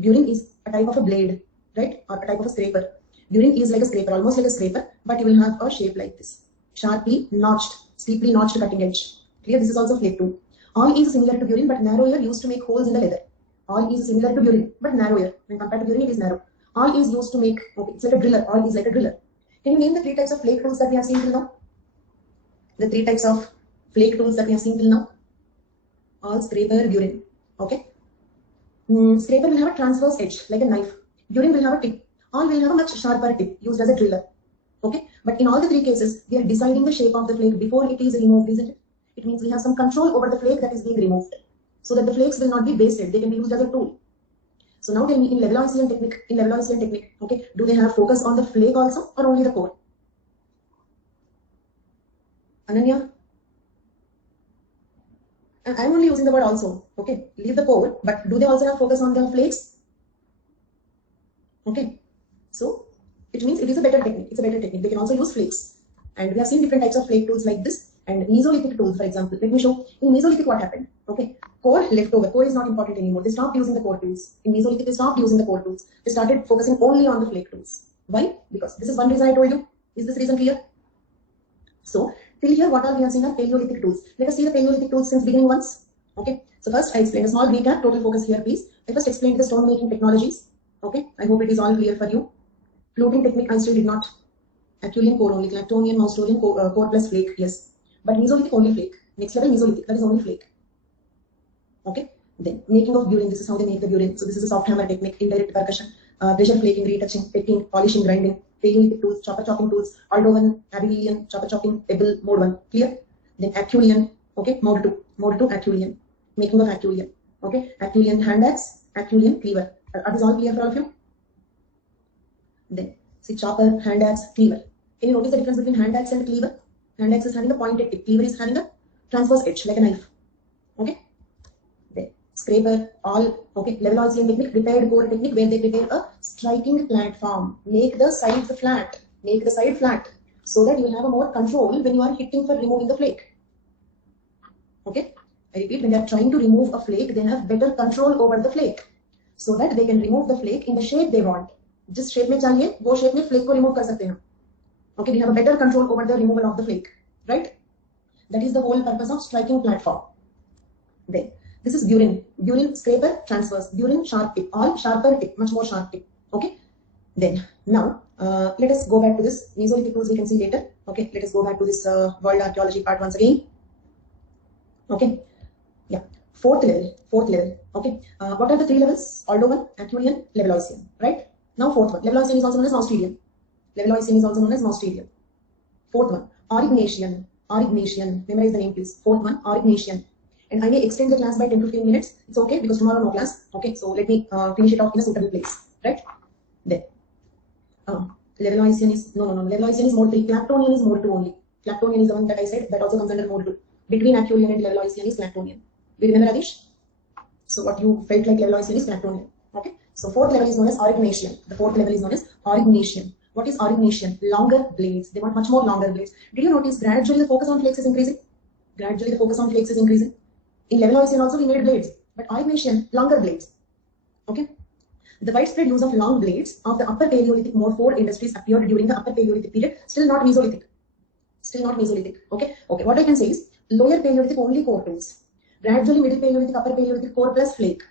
Burin is a type of a blade, right? Or a type of a scraper. Burin is like a scraper, almost like a scraper, but you will have a shape like this. Sharply notched, steeply notched cutting edge. Clear? This is also flake tool. All is similar to burin, but narrower, used to make holes in the leather. All is similar to burin, but narrower. When compared to burin, it is narrow. All is used to make, okay, it's like a driller. All is like a driller. Can you name the 3 types of flake tools that we have seen till now? The 3 types of flake tools that we have seen till now? All, scraper, burin. Okay. Scraper will have a transverse edge, like a knife. Burin will have a tip. All will have a much sharper tip, used as a driller. Okay. But in all the 3 cases, we are deciding the shape of the flake before it is removed, isn't it? It means we have some control over the flake that is being removed, so that the flakes will not be wasted. They can be used as a tool. So now tell me, in level technique, okay, do they have focus on the flake also, or only the core? Ananya? And I'm only using the word also, okay? Leave the core, but do they also have focus on the flakes? Okay. So it means it is a better technique. It's a better technique. They can also use flakes. And we have seen different types of flake tools like this. And Mesolithic tools, for example. Let me show. In Mesolithic, what happened? Okay. Core left over. Core is not important anymore. They stopped using the core tools. In Mesolithic, they stopped using the core tools. They started focusing only on the flake tools. Why? Because this is one reason I told you. Is this reason clear? So, till here, what all we have seen are Paleolithic tools. Let us see the Paleolithic tools since beginning once. Okay. So first, I explained a small recap. Total focus here, please. I first explained the stone making technologies. Okay. I hope it is all clear for you. Floating technique, I still did not. Acheulean core only. Clactonian, Maustolean core plus flake. Yes. But Mesolithic only flake. Next level Mesolithic, that is only flake. Okay. Then making of burin. This is how they make the burin. So this is a soft hammer technique, indirect percussion, pressure flaking, retouching, pecking, polishing, grinding, Paleolithic tools, chopper chopping tools, Aldovan, Abelian, chopper chopping, pebble, mode 1. Clear? Then Acheulean. Okay. Mode 2. Mode 2 Acheulean. Making of Acheulean. Okay. Acheulean hand axe, Acheulean cleaver. Are these all clear for all of you? Then see chopper, hand axe, cleaver. Can you notice the difference between hand axe and cleaver? Hand axe is having a pointed tip. Cleaver is having a transverse edge, like a knife. Okay. Then scraper, all. Okay. Level Oisian technique, prepared core technique, where they prepare a striking platform. Make the sides flat. Make the side flat, so that you will have a more control when you are hitting for removing the flake. Okay. I repeat, when they are trying to remove a flake, they have better control over the flake, so that they can remove the flake in the shape they want. जिस shape में चाहिए वो shape में flake को remove कर सकते हैं. Okay, we have a better control over the removal of the flake, right? That is the whole purpose of striking platform. Then this is burin. Burin scraper transverse. Burin sharp tip. All sharper tip, much more sharp tip. Okay. Then now let us go back to this Mesolithic tools. We can see later. Okay. Let us go back to this world archaeology part once again. Okay. Yeah. Fourth level. Okay. What are the 3 levels? Aldovan, Acheulean, Level Oisian. Right. Now fourth one. Level Oisian is also known as Maustolean. Level Oisian is also known as Maustolean. Fourth one, Aurignacian. Memorize the name, please. Fourth one, Aurignacian. And I may extend the class by 10-15 minutes. It's okay because tomorrow no class. Okay, so let me finish it off in a suitable place. Right? Then, Levalloisian is, no. Levalloisian is mode 3. Claptonian is mode 2 only. Claptonian is the one that I said, that also comes under mode 2. Between Acheulean and Levalloisian is Claptonian. Do you remember, Adish? So what you felt like Levalloisian is Claptonian. Okay. So fourth level is known as Aurignacian. The fourth level is known as Aurignacian. What is Aurignacian? Longer blades. They want much more longer blades. Did you notice gradually the focus on flakes is increasing? Gradually the focus on flakes is increasing. In Levalloisian also we made blades, but Aurignacian, longer blades. Okay. The widespread use of long blades of the Upper Paleolithic mode 4 industries appeared during the Upper Paleolithic period. Still not Mesolithic. Still not Mesolithic. Okay. Okay. What I can say is Lower Paleolithic only core tools. Gradually Middle Paleolithic, Upper Paleolithic core plus flake.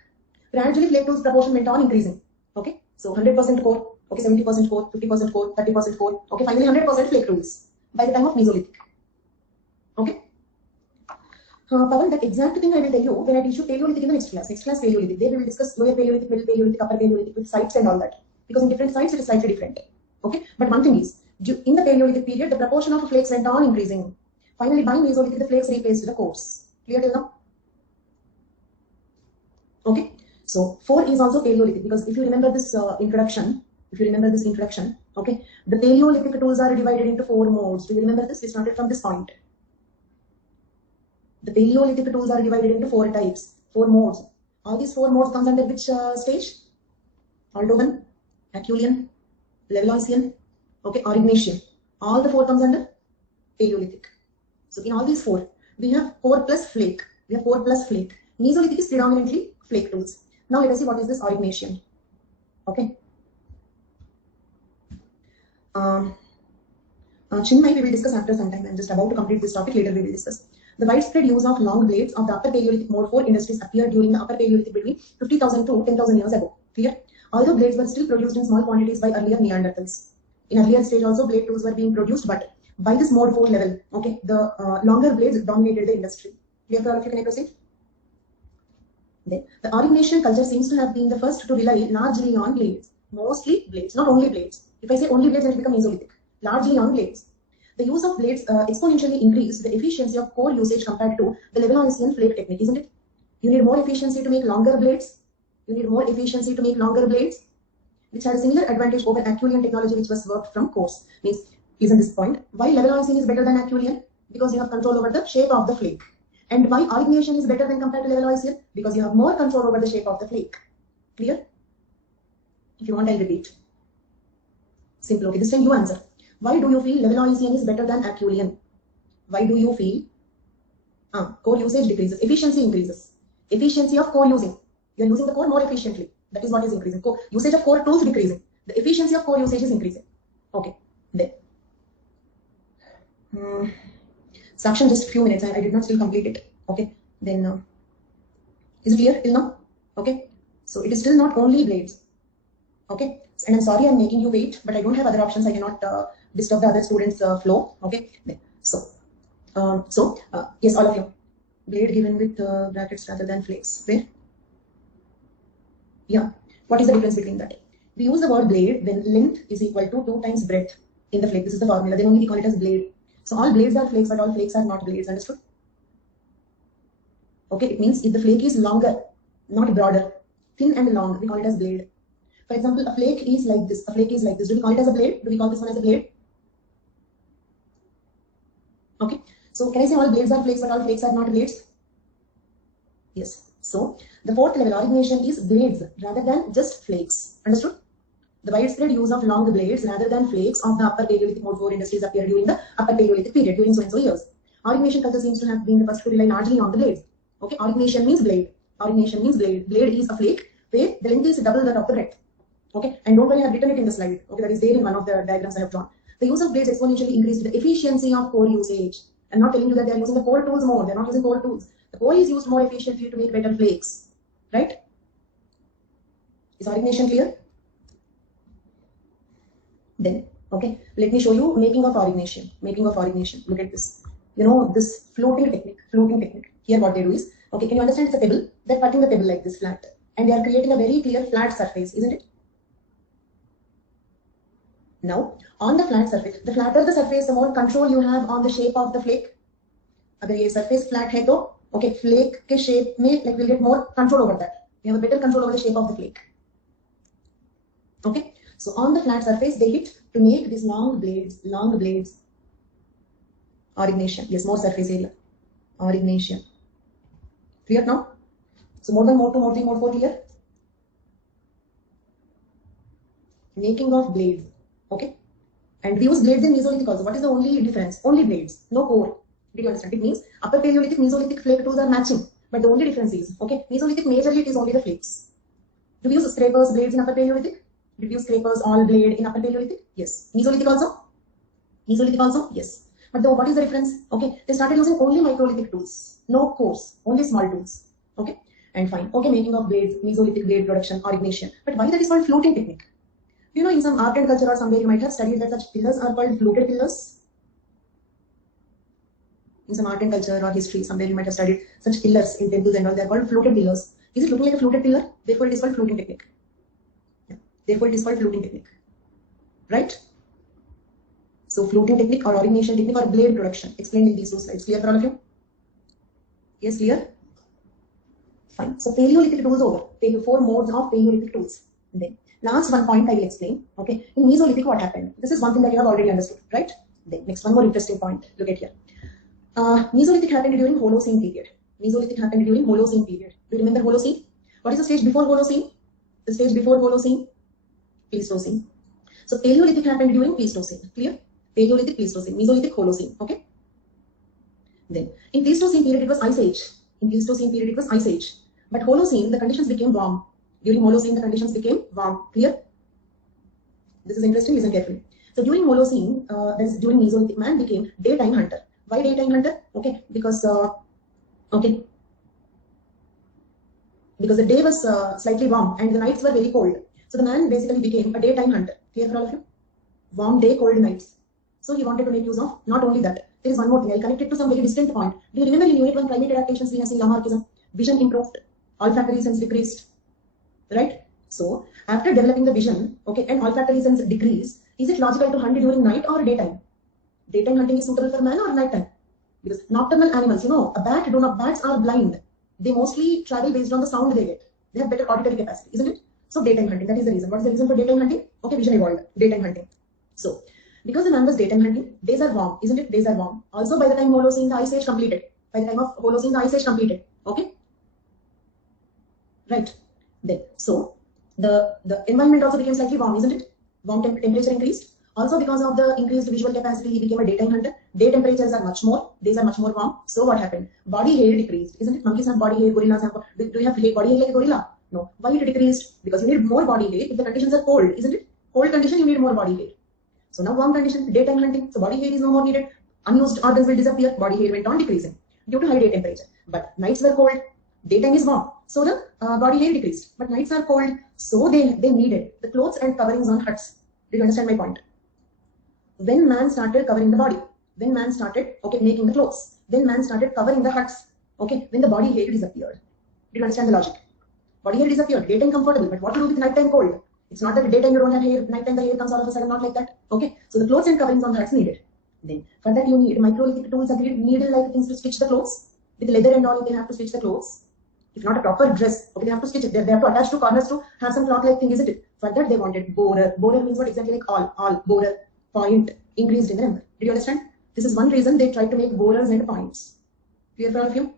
Gradually flake tools proportion went on increasing. Okay. So 100% core. Okay. 70% core, 50% core, 30% core. Okay. Finally 100% flake tools by the time of Mesolithic. Okay. Pawan, that exact thing I will tell you when I teach you Paleolithic in the next class. Next class Paleolithic. There we will discuss Lower Paleolithic, Middle Paleolithic, Upper Paleolithic with sites and all that. Because in different sites it is slightly different. Okay. But one thing is, in the Paleolithic period, the proportion of flakes went on increasing. Finally, by Mesolithic, the flakes replaced the cores. Clear till now? Okay. So 4 is also Paleolithic because if you remember this introduction, okay, the Paleolithic tools are divided into 4 modes. Do you remember this? We started from this point. The Paleolithic tools are divided into 4 types, 4 modes. All these 4 modes comes under which stage? Moldovan, Acheulean, Levalloisian, okay, Aurignacian. All the 4 comes under Paleolithic. So in all these 4, we have core plus flake. Mesolithic is predominantly flake tools. Now let us see what is this Aurignacian. Okay. Chinmay we will discuss after some time. I'm just about to complete this topic. Later we will discuss. The widespread use of long blades of the Upper Paleolithic mode 4 industries appeared during the Upper Paleolithic between 50,000 to 10,000 years ago. Clear? Although blades were still produced in small quantities by earlier Neanderthals. In earlier stage also blade tools were being produced, but by this mode 4 level, okay, the longer blades dominated the industry. Clear for all of you? Can I proceed? Then, the Aurignacian culture seems to have been the first to rely largely on blades. Mostly blades, not only blades. If I say only blades, then it becomes Mesolithic. Largely on blades. The use of blades exponentially increased the efficiency of core usage compared to the Levalloisian flake technique, isn't it? You need more efficiency to make longer blades. Which had a similar advantage over Acheulean technology, which was worked from cores. Means, listen this point. Why Levalloisian is better than Acheulean? Because you have control over the shape of the flake. And why Aurignacian is better than compared to Levalloisian? Because you have more control over the shape of the flake. Clear? If you want, I'll repeat. Simple. Okay, this time you answer. Why do you feel Levalloisian is better than Acheulean? Why do you feel core usage decreases, efficiency increases? Efficiency of core using. You are using the core more efficiently. That is what is increasing. Usage of core tools decreasing. The efficiency of core usage is increasing. Okay. Then. Sakshan, just a few minutes. I did not still complete it. Okay. Then. Is it clear till now? Okay. So it is still not only blades. Okay. And I'm sorry I'm making you wait, but I don't have other options. I cannot disturb the other students' flow. Okay. So, yes, all of you. Blade given with brackets rather than flakes. Where? Yeah. What is the difference between that? We use the word blade when length is equal to 2 times breadth in the flake. This is the formula. Then only we call it as blade. So all blades are flakes, but all flakes are not blades. Understood? Okay. It means if the flake is longer, not broader, thin and long, we call it as blade. For example, a flake is like this. A flake is like this. Do we call it as a blade? Do we call this one as a blade? Okay. So can I say all blades are flakes, but all flakes are not blades? Yes. So the 4th level Aurignacian is blades rather than just flakes. Understood? The widespread use of long blades rather than flakes of the Upper Paleolithic mode 4 industries appeared during the Upper Paleolithic period, during so and so years. Aurignacian culture seems to have been the first to rely largely on the blades. Okay. Aurignacian means blade. Aurignacian means blade. Blade is a flake where the length is double that of the breadth. Okay, and don't worry, I have written it in the slide. Okay, that is there in one of the diagrams I have drawn. The use of blades exponentially increased the efficiency of core usage. I'm not telling you that they are using the core tools more. They're not using core tools. The core is used more efficiently to make better flakes. Right? Is Aurignacian clear? Then, okay, let me show you making of Aurignacian. Making of Aurignacian. Look at this. You know, this floating technique. Here what they do is, okay, can you understand it's a pebble? They're cutting the pebble like this flat. And they are creating a very clear flat surface, isn't it? Now, on the flat surface, the flatter the surface, the more control you have on the shape of the flake. अगर ये surface flat है तो, okay, flake के shape में, we'll get more control over that. We have a better control over the shape of the flake. Okay, So on the flat surface, they hit to make these long blades, origination. Yes, more surface area, origination. Clear now? So mode 1, mode 2, mode 3, mode 4, clear? Making of blades, okay? And we use blades in Mesolithic also. What is the only difference? Only blades, no core. Did you understand? It means Upper Paleolithic, Mesolithic flake tools are matching. But the only difference is, okay, Mesolithic majorly it is only the flakes. Do we use scrapers, blades in Upper Paleolithic? Did we use scrapers, all blade in Upper Paleolithic? Yes. Mesolithic also? Mesolithic also? Yes. But though, what is the difference? Okay, they started using only microlithic tools, no cores, only small tools. Okay, and fine. Okay, making of blades, Mesolithic blade production, origination. But why that is called fluting technique? You know, in some art and culture or somewhere you might have studied that such pillars are called fluted pillars. In some art and culture or history, somewhere you might have studied such pillars in temples and all. They are called fluted pillars. Is it looking like a fluted pillar? Therefore, it is called fluting technique. Yeah. Therefore, it is called fluting technique. Right? So, fluting technique or origination technique or blade production explained in these two slides. Clear for all of you? Yes, clear? Fine. So, Paleolithic tools over. 4 modes of Paleolithic tools. And then, last one point I will explain. Okay. In Mesolithic, what happened? This is one thing that you have already understood, right? Then, next one more interesting point. Look at here. Mesolithic happened during Holocene period. Mesolithic happened during Holocene period. Do you remember Holocene? What is the stage before Holocene? The stage before Holocene? Pleistocene. So Paleolithic happened during Pleistocene. Clear? Paleolithic, Pleistocene, Mesolithic, Holocene. Okay. Then in Pleistocene period it was Ice Age. In Pleistocene period it was Ice Age. But Holocene the conditions became warm. During Holocene the conditions became warm. Clear? This is interesting. Listen carefully. So during Holocene, during Mesolithic, man became daytime hunter. Why daytime hunter? Okay, because because the day was slightly warm and the nights were very cold. So the man basically became a daytime hunter. Clear for all of you? Warm day, cold nights. So he wanted to make use of not only that. There is one more thing. I'll connect it to some very distant point. Do you remember in Unit 1 climate adaptations we have seen Lamarckism? Vision improved, olfactory sense decreased. Right? So after developing the vision, okay, and olfactory sense decrease, is it logical to hunt during night or daytime? Daytime hunting is suitable for man or nighttime? Because nocturnal animals, you know, bats are blind. They mostly travel based on the sound they get. They have better auditory capacity, isn't it? So daytime hunting, that is the reason. What is the reason for daytime hunting? Okay, vision evolved, daytime hunting. So, because the man was daytime hunting, days are warm, isn't it? Days are warm. Also, by the time Holocene, the Ice Age completed. By the time of Holocene, the Ice Age completed. Okay? Right. Then, so, the environment also became slightly warm, isn't it? Warm temperature increased. Also, because of the increased visual capacity, he became a daytime hunter. Day temperatures are much more. Days are much more warm. So what happened? Body hair decreased, isn't it? Monkeys have body hair, gorillas have. Do you have body hair like a gorilla? No. Why it decreased? Because you need more body hair if the conditions are cold, isn't it? Cold condition, you need more body hair. So now warm condition, daytime hunting. So body hair is no more needed. Unused organs will disappear. Body hair went on decreasing due to high day temperature. But nights were cold. Daytime is warm. So the body hair decreased. But nights are cold. So they needed the clothes and coverings on huts. Do you understand my point? When man started covering the body, when man started, okay, making the clothes, when man started covering the huts, okay, when the body hair disappeared. Do you understand the logic? Body hair disappeared, daytime comfortable, but what to do with nighttime cold? It's not that daytime you don't have hair, nighttime the hair comes all of a sudden, not like that. Okay, so the clothes and coverings on the huts needed. Then for that you need microlithic tools, needle-like things to stitch the clothes. With leather and all, they have to stitch the clothes. If not a proper dress, okay, they have to stitch it. They have to attach to corners to have some cloth-like thing, isn't it? For that they wanted borer. Borer means what exactly? Like all borer. Point increased in the number. Did you understand? This is one reason they tried to make borers and points. Clear for all of you?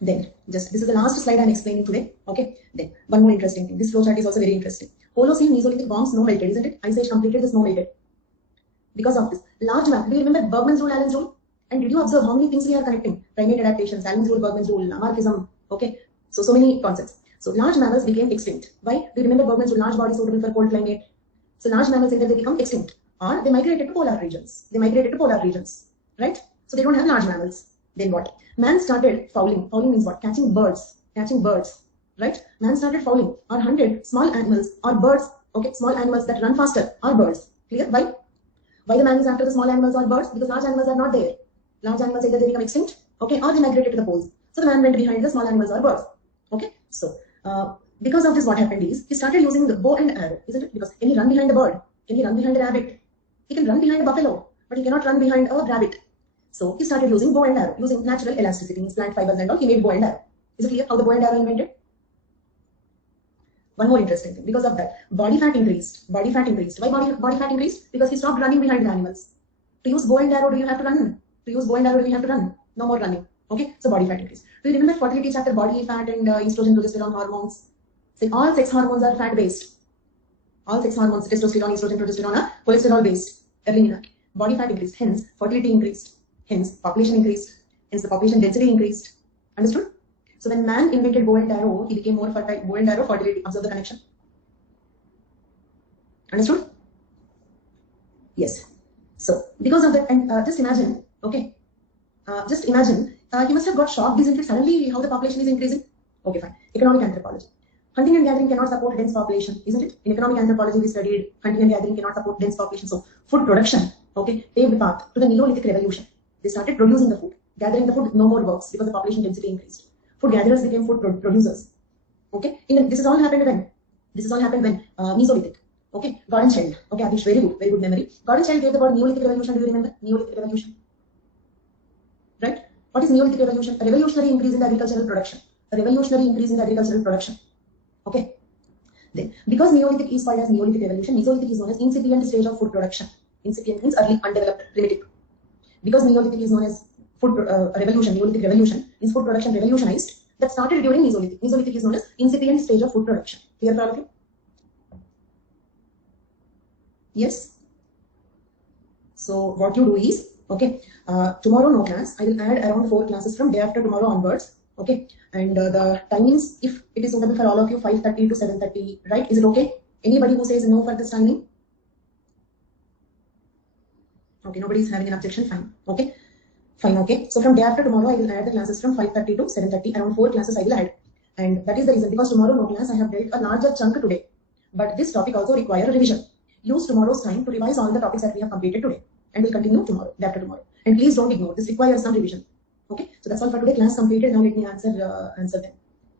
Then, this is the last slide I'm explaining today. Okay. Then, one more interesting thing. This flowchart is also very interesting. Holocene, Mesolithic bombs, snow melted, isn't it? Ice Age completed, the snow melted. Because of this large map. Do you remember Bergman's rule, Allen's rule? And did you observe how many things we are connecting? Primate adaptations, Allen's rule, Bergman's rule, Lamarckism. Okay. So many concepts. So large mammals became extinct. Why? Do you remember Bergman's rule? Large bodies suitable for cold climate. So large mammals either they become extinct or they migrated to polar regions. Right? So they don't have large mammals. Then what? Man started fouling. Fouling means what? Catching birds. Right? Man started fouling or hunted small animals or birds. Okay, small animals that run faster or birds. Clear? Why? Why the man is after the small animals or birds? Because large animals are not there. Large animals either they become extinct, okay, or they migrated to the poles. So the man went behind the small animals or birds. Okay, so because of this, what happened is he started using the bow and arrow, isn't it? Because can he run behind a bird? Can he run behind a rabbit? He can run behind a buffalo, but he cannot run behind a rabbit. So he started using bow and arrow, using natural elasticity, means plant fibers and all. He made bow and arrow. Is it clear how the bow and arrow invented? One more interesting thing. Because of that, body fat increased. Body fat increased. Why body fat increased? Because he stopped running behind the animals. To use bow and arrow, do you have to run? To use bow and arrow, do you have to run? No more running. Okay, so body fat increase. Do you remember fertility chapter, body fat and estrogen, progesterone hormones? So all sex hormones are fat based. All sex hormones, testosterone, estrogen, progesterone are cholesterol based. Early menarche. Body fat increased, hence fertility increased, hence population increased, hence the population density increased. Understood? So when man invented bow and arrow, he became more fertile. Bow and arrow, fertility. Observe the connection. Understood? Yes. So because of that, and just imagine, okay, just imagine, you must have got shocked, isn't it? Suddenly, how the population is increasing. Okay, fine. Economic anthropology. Hunting and gathering cannot support a dense population, isn't it? In economic anthropology, we studied hunting and gathering cannot support dense population. So food production, okay, paved the path to the Neolithic revolution. They started producing the food. Gathering the food no more works because the population density increased. Food gatherers became food producers. Okay, this is all happened when? This is all happened when Mesolithic. Okay, Gordon Child. Okay, Adish, very good memory. Gordon Child gave the word Neolithic revolution. Do you remember Neolithic revolution? Right? What is Neolithic revolution? A revolutionary increase in the agricultural production. A revolutionary increase in the agricultural production. Okay. Then, because Neolithic is called as Neolithic revolution, Mesolithic is known as incipient stage of food production. Incipient means early, undeveloped, primitive. Because Neolithic is known as food revolution, Neolithic revolution means food production revolutionized. That started during Mesolithic. Mesolithic is known as incipient stage of food production. Clear for all of you? Yes. So what you do is, okay, tomorrow no class. I will add around 4 classes from day after tomorrow onwards. Okay, and the timings, if it is suitable for all of you, 5:30 to 7:30, right? Is it okay? Anybody who says no for this timing? Okay, nobody is having an objection. Fine. Okay, fine. Okay, so from day after tomorrow, I will add the classes from 5:30 to 7:30. Around 4 classes I will add, and that is the reason, because tomorrow no class. I have dealt a larger chunk today, but this topic also requires revision. Use tomorrow's time to revise all the topics that we have completed today, and we'll continue tomorrow, day after tomorrow. And please don't ignore this. Requires some revision. Okay, so that's all for today. Class completed. Now let me answer them.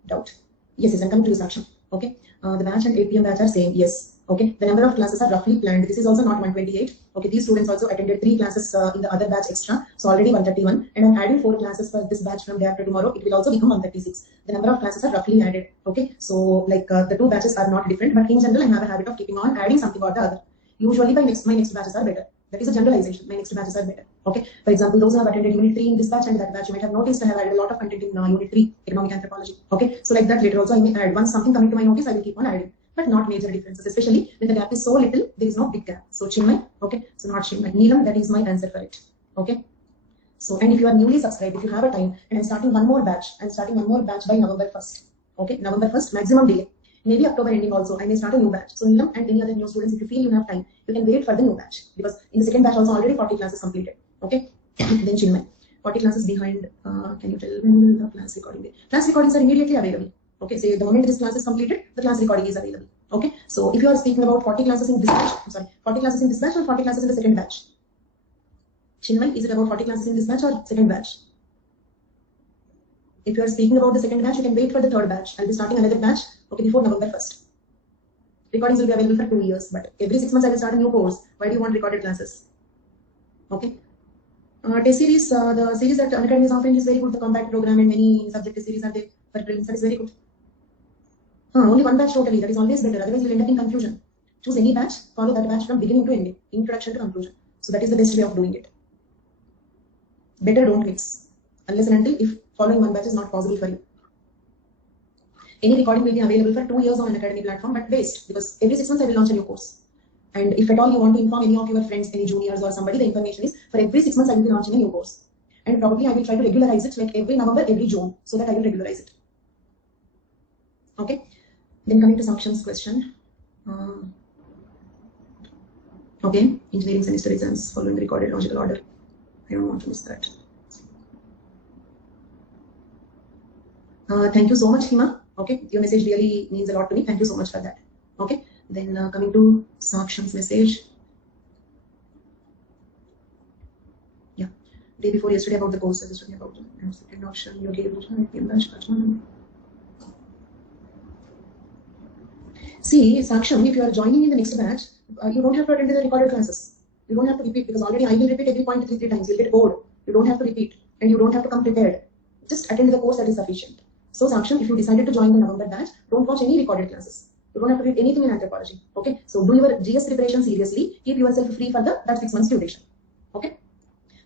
Doubt. Yes, I'm coming to this action. Okay, the batch and 8 PM batch are same. Yes. Okay, the number of classes are roughly planned. This is also not 128. Okay, these students also attended 3 classes in the other batch extra, so already 131. And I'm adding 4 classes for this batch from day after tomorrow. It will also become 136. The number of classes are roughly added. Okay, so like the 2 batches are not different, but in general, I have a habit of keeping on adding something or the other. Usually, my next batches are better. That is a generalization. My next batches are better. Okay. For example, those who have attended Unit 3 in this batch and that batch, you might have noticed I have added a lot of content in Unit 3, Economic Anthropology. Okay. So like that, later also I may add. Once something coming to my notice, I will keep on adding. But not major differences, especially when the gap is so little, there is no big gap. So Chinmay, okay. So not Chinmay. Neelam, that is my answer for it. Okay. So, and if you are newly subscribed, if you have a time, and I'm starting one more batch, by November 1st. Okay. November 1st, maximum delay. Maybe October ending also, I may start a new batch. So Neelam and any other new students, if you feel you have time, you can wait for the new batch, because in the second batch also already 40 classes completed. Okay. Then Chinmay, 40 classes behind. Can you tell when the class recording? Class recordings are immediately available. Okay. So the moment this class is completed, the class recording is available. Okay. So if you are speaking about 40 classes in this batch, 40 classes in this batch or 40 classes in the second batch? Chinmay, is it about 40 classes in this batch or second batch? If you are speaking about the second batch, you can wait for the third batch. I'll be starting another batch, okay, before November 1st. Recordings will be available for 2 years, but every 6 months I will start a new course. Why do you want recorded classes? Okay. Test series, the series that Unacademy is offering is very good. The compact program and many subject series are there for prelims. That is very good. Only one batch totally. That is always better. Otherwise, you'll end up in confusion. Choose any batch, follow that batch from beginning to ending, introduction to conclusion. So that is the best way of doing it. Better don't mix, unless and until if following one batch is not possible for you. Any recording will be available for 2 years on an academy platform, but waste, because every 6 months I will launch a new course. And if at all you want to inform any of your friends, any juniors or somebody, the information is for every 6 months I will be launching a new course. And probably I will try to regularize it like every November, every June, so that I will regularize it. Okay. Then coming to Saksham's question. Okay, engineering semester exams following recorded logical order. I don't want to miss that. Thank you so much, Hima. Okay, your message really means a lot to me. Thank you so much for that. Okay, then coming to Saksham's message. Yeah, day before yesterday about the course, I was talking about the second option. You gave See, Saksham, if you are joining in the next batch, you don't have to attend the recorded classes. You don't have to repeat, because already I will repeat every point 3 times. You'll get bored. You don't have to repeat, and you don't have to come prepared. Just attend the course, that is sufficient. So Saksham, if you decided to join the November batch, don't watch any recorded classes. You don't have to read anything in anthropology. Okay, so do your GS preparation seriously. Keep yourself free for that 6 months duration. Okay.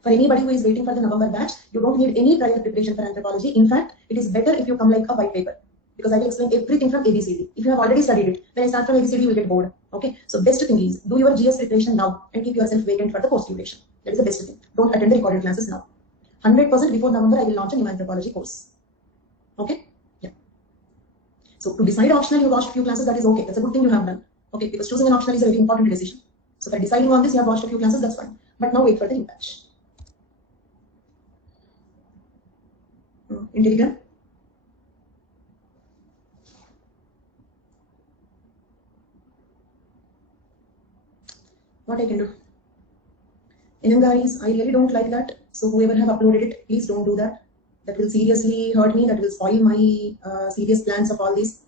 For anybody who is waiting for the November batch, you don't need any prior preparation for anthropology. In fact, it is better if you come like a white paper, because I will explain everything from ABCD. If you have already studied it, when I start from ABCD, you will get bored. Okay, so best thing is do your GS preparation now and keep yourself vacant for the course duration. That is the best thing. Don't attend the recorded classes now. 100% before November, I will launch a new anthropology course. Okay, yeah. So to decide optional, you watched a few classes. That is okay. That's a good thing you have done. Okay, because choosing an optional is a very important decision. So for deciding on this, you have watched a few classes. That's fine. But now wait for the new batch. In Telegram. What I can do? Inangaris, I really don't like that. So whoever have uploaded it, please don't do that. That will seriously hurt me. That will spoil my serious plans of all these.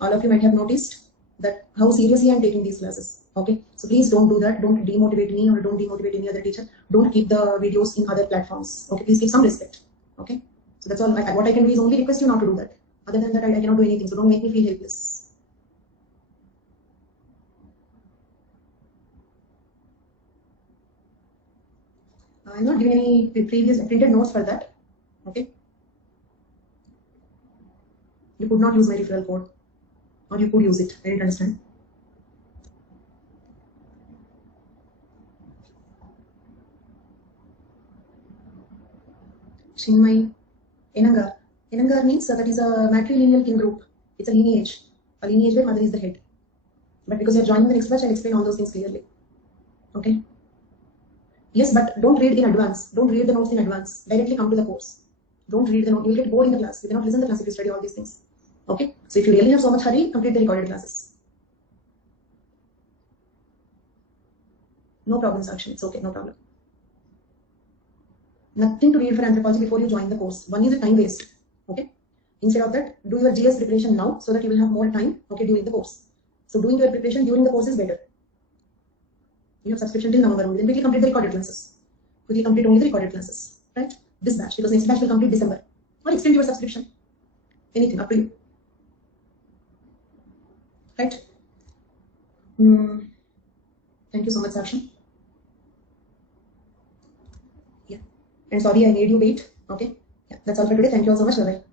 All of you might have noticed that how seriously I am taking these classes. Okay, so please don't do that. Don't demotivate me or don't demotivate any other teacher. Don't keep the videos in other platforms. Okay, please keep some respect. Okay, so that's all. What I can do is only request you not to do that. Other than that, I cannot do anything. So don't make me feel helpless. I'm not giving any previous printed notes for that. Okay, you could not use my referral code, or you could use it. I didn't understand. Shinmai, Enangar. Enangar means that is a matrilineal kin group. It's a lineage. A lineage where mother is the head. But because you're joining the next batch, I'll explain all those things clearly. Okay. Yes, but don't read in advance. Don't read the notes in advance. Directly come to the course. Don't read the note. You'll get bored in the class. You cannot listen to the class if you study all these things. Okay. So if you really have so much hurry, complete the recorded classes. No problem, Sakshi. It's okay. No problem. Nothing to read for anthropology before you join the course. One is a time waste. Okay. Instead of that, do your GS preparation now so that you will have more time. Okay, during the course. So doing your preparation during the course is better. You have subscription till November only. Then quickly complete the recorded classes. Quickly complete only the recorded classes. Right? This batch, because next batch will complete December. Or extend your subscription. Anything, up to you. Right? Thank you so much, Sakshi. Yeah. And sorry I made you wait. Okay. Yeah. That's all for today. Thank you all so much. Bye-bye.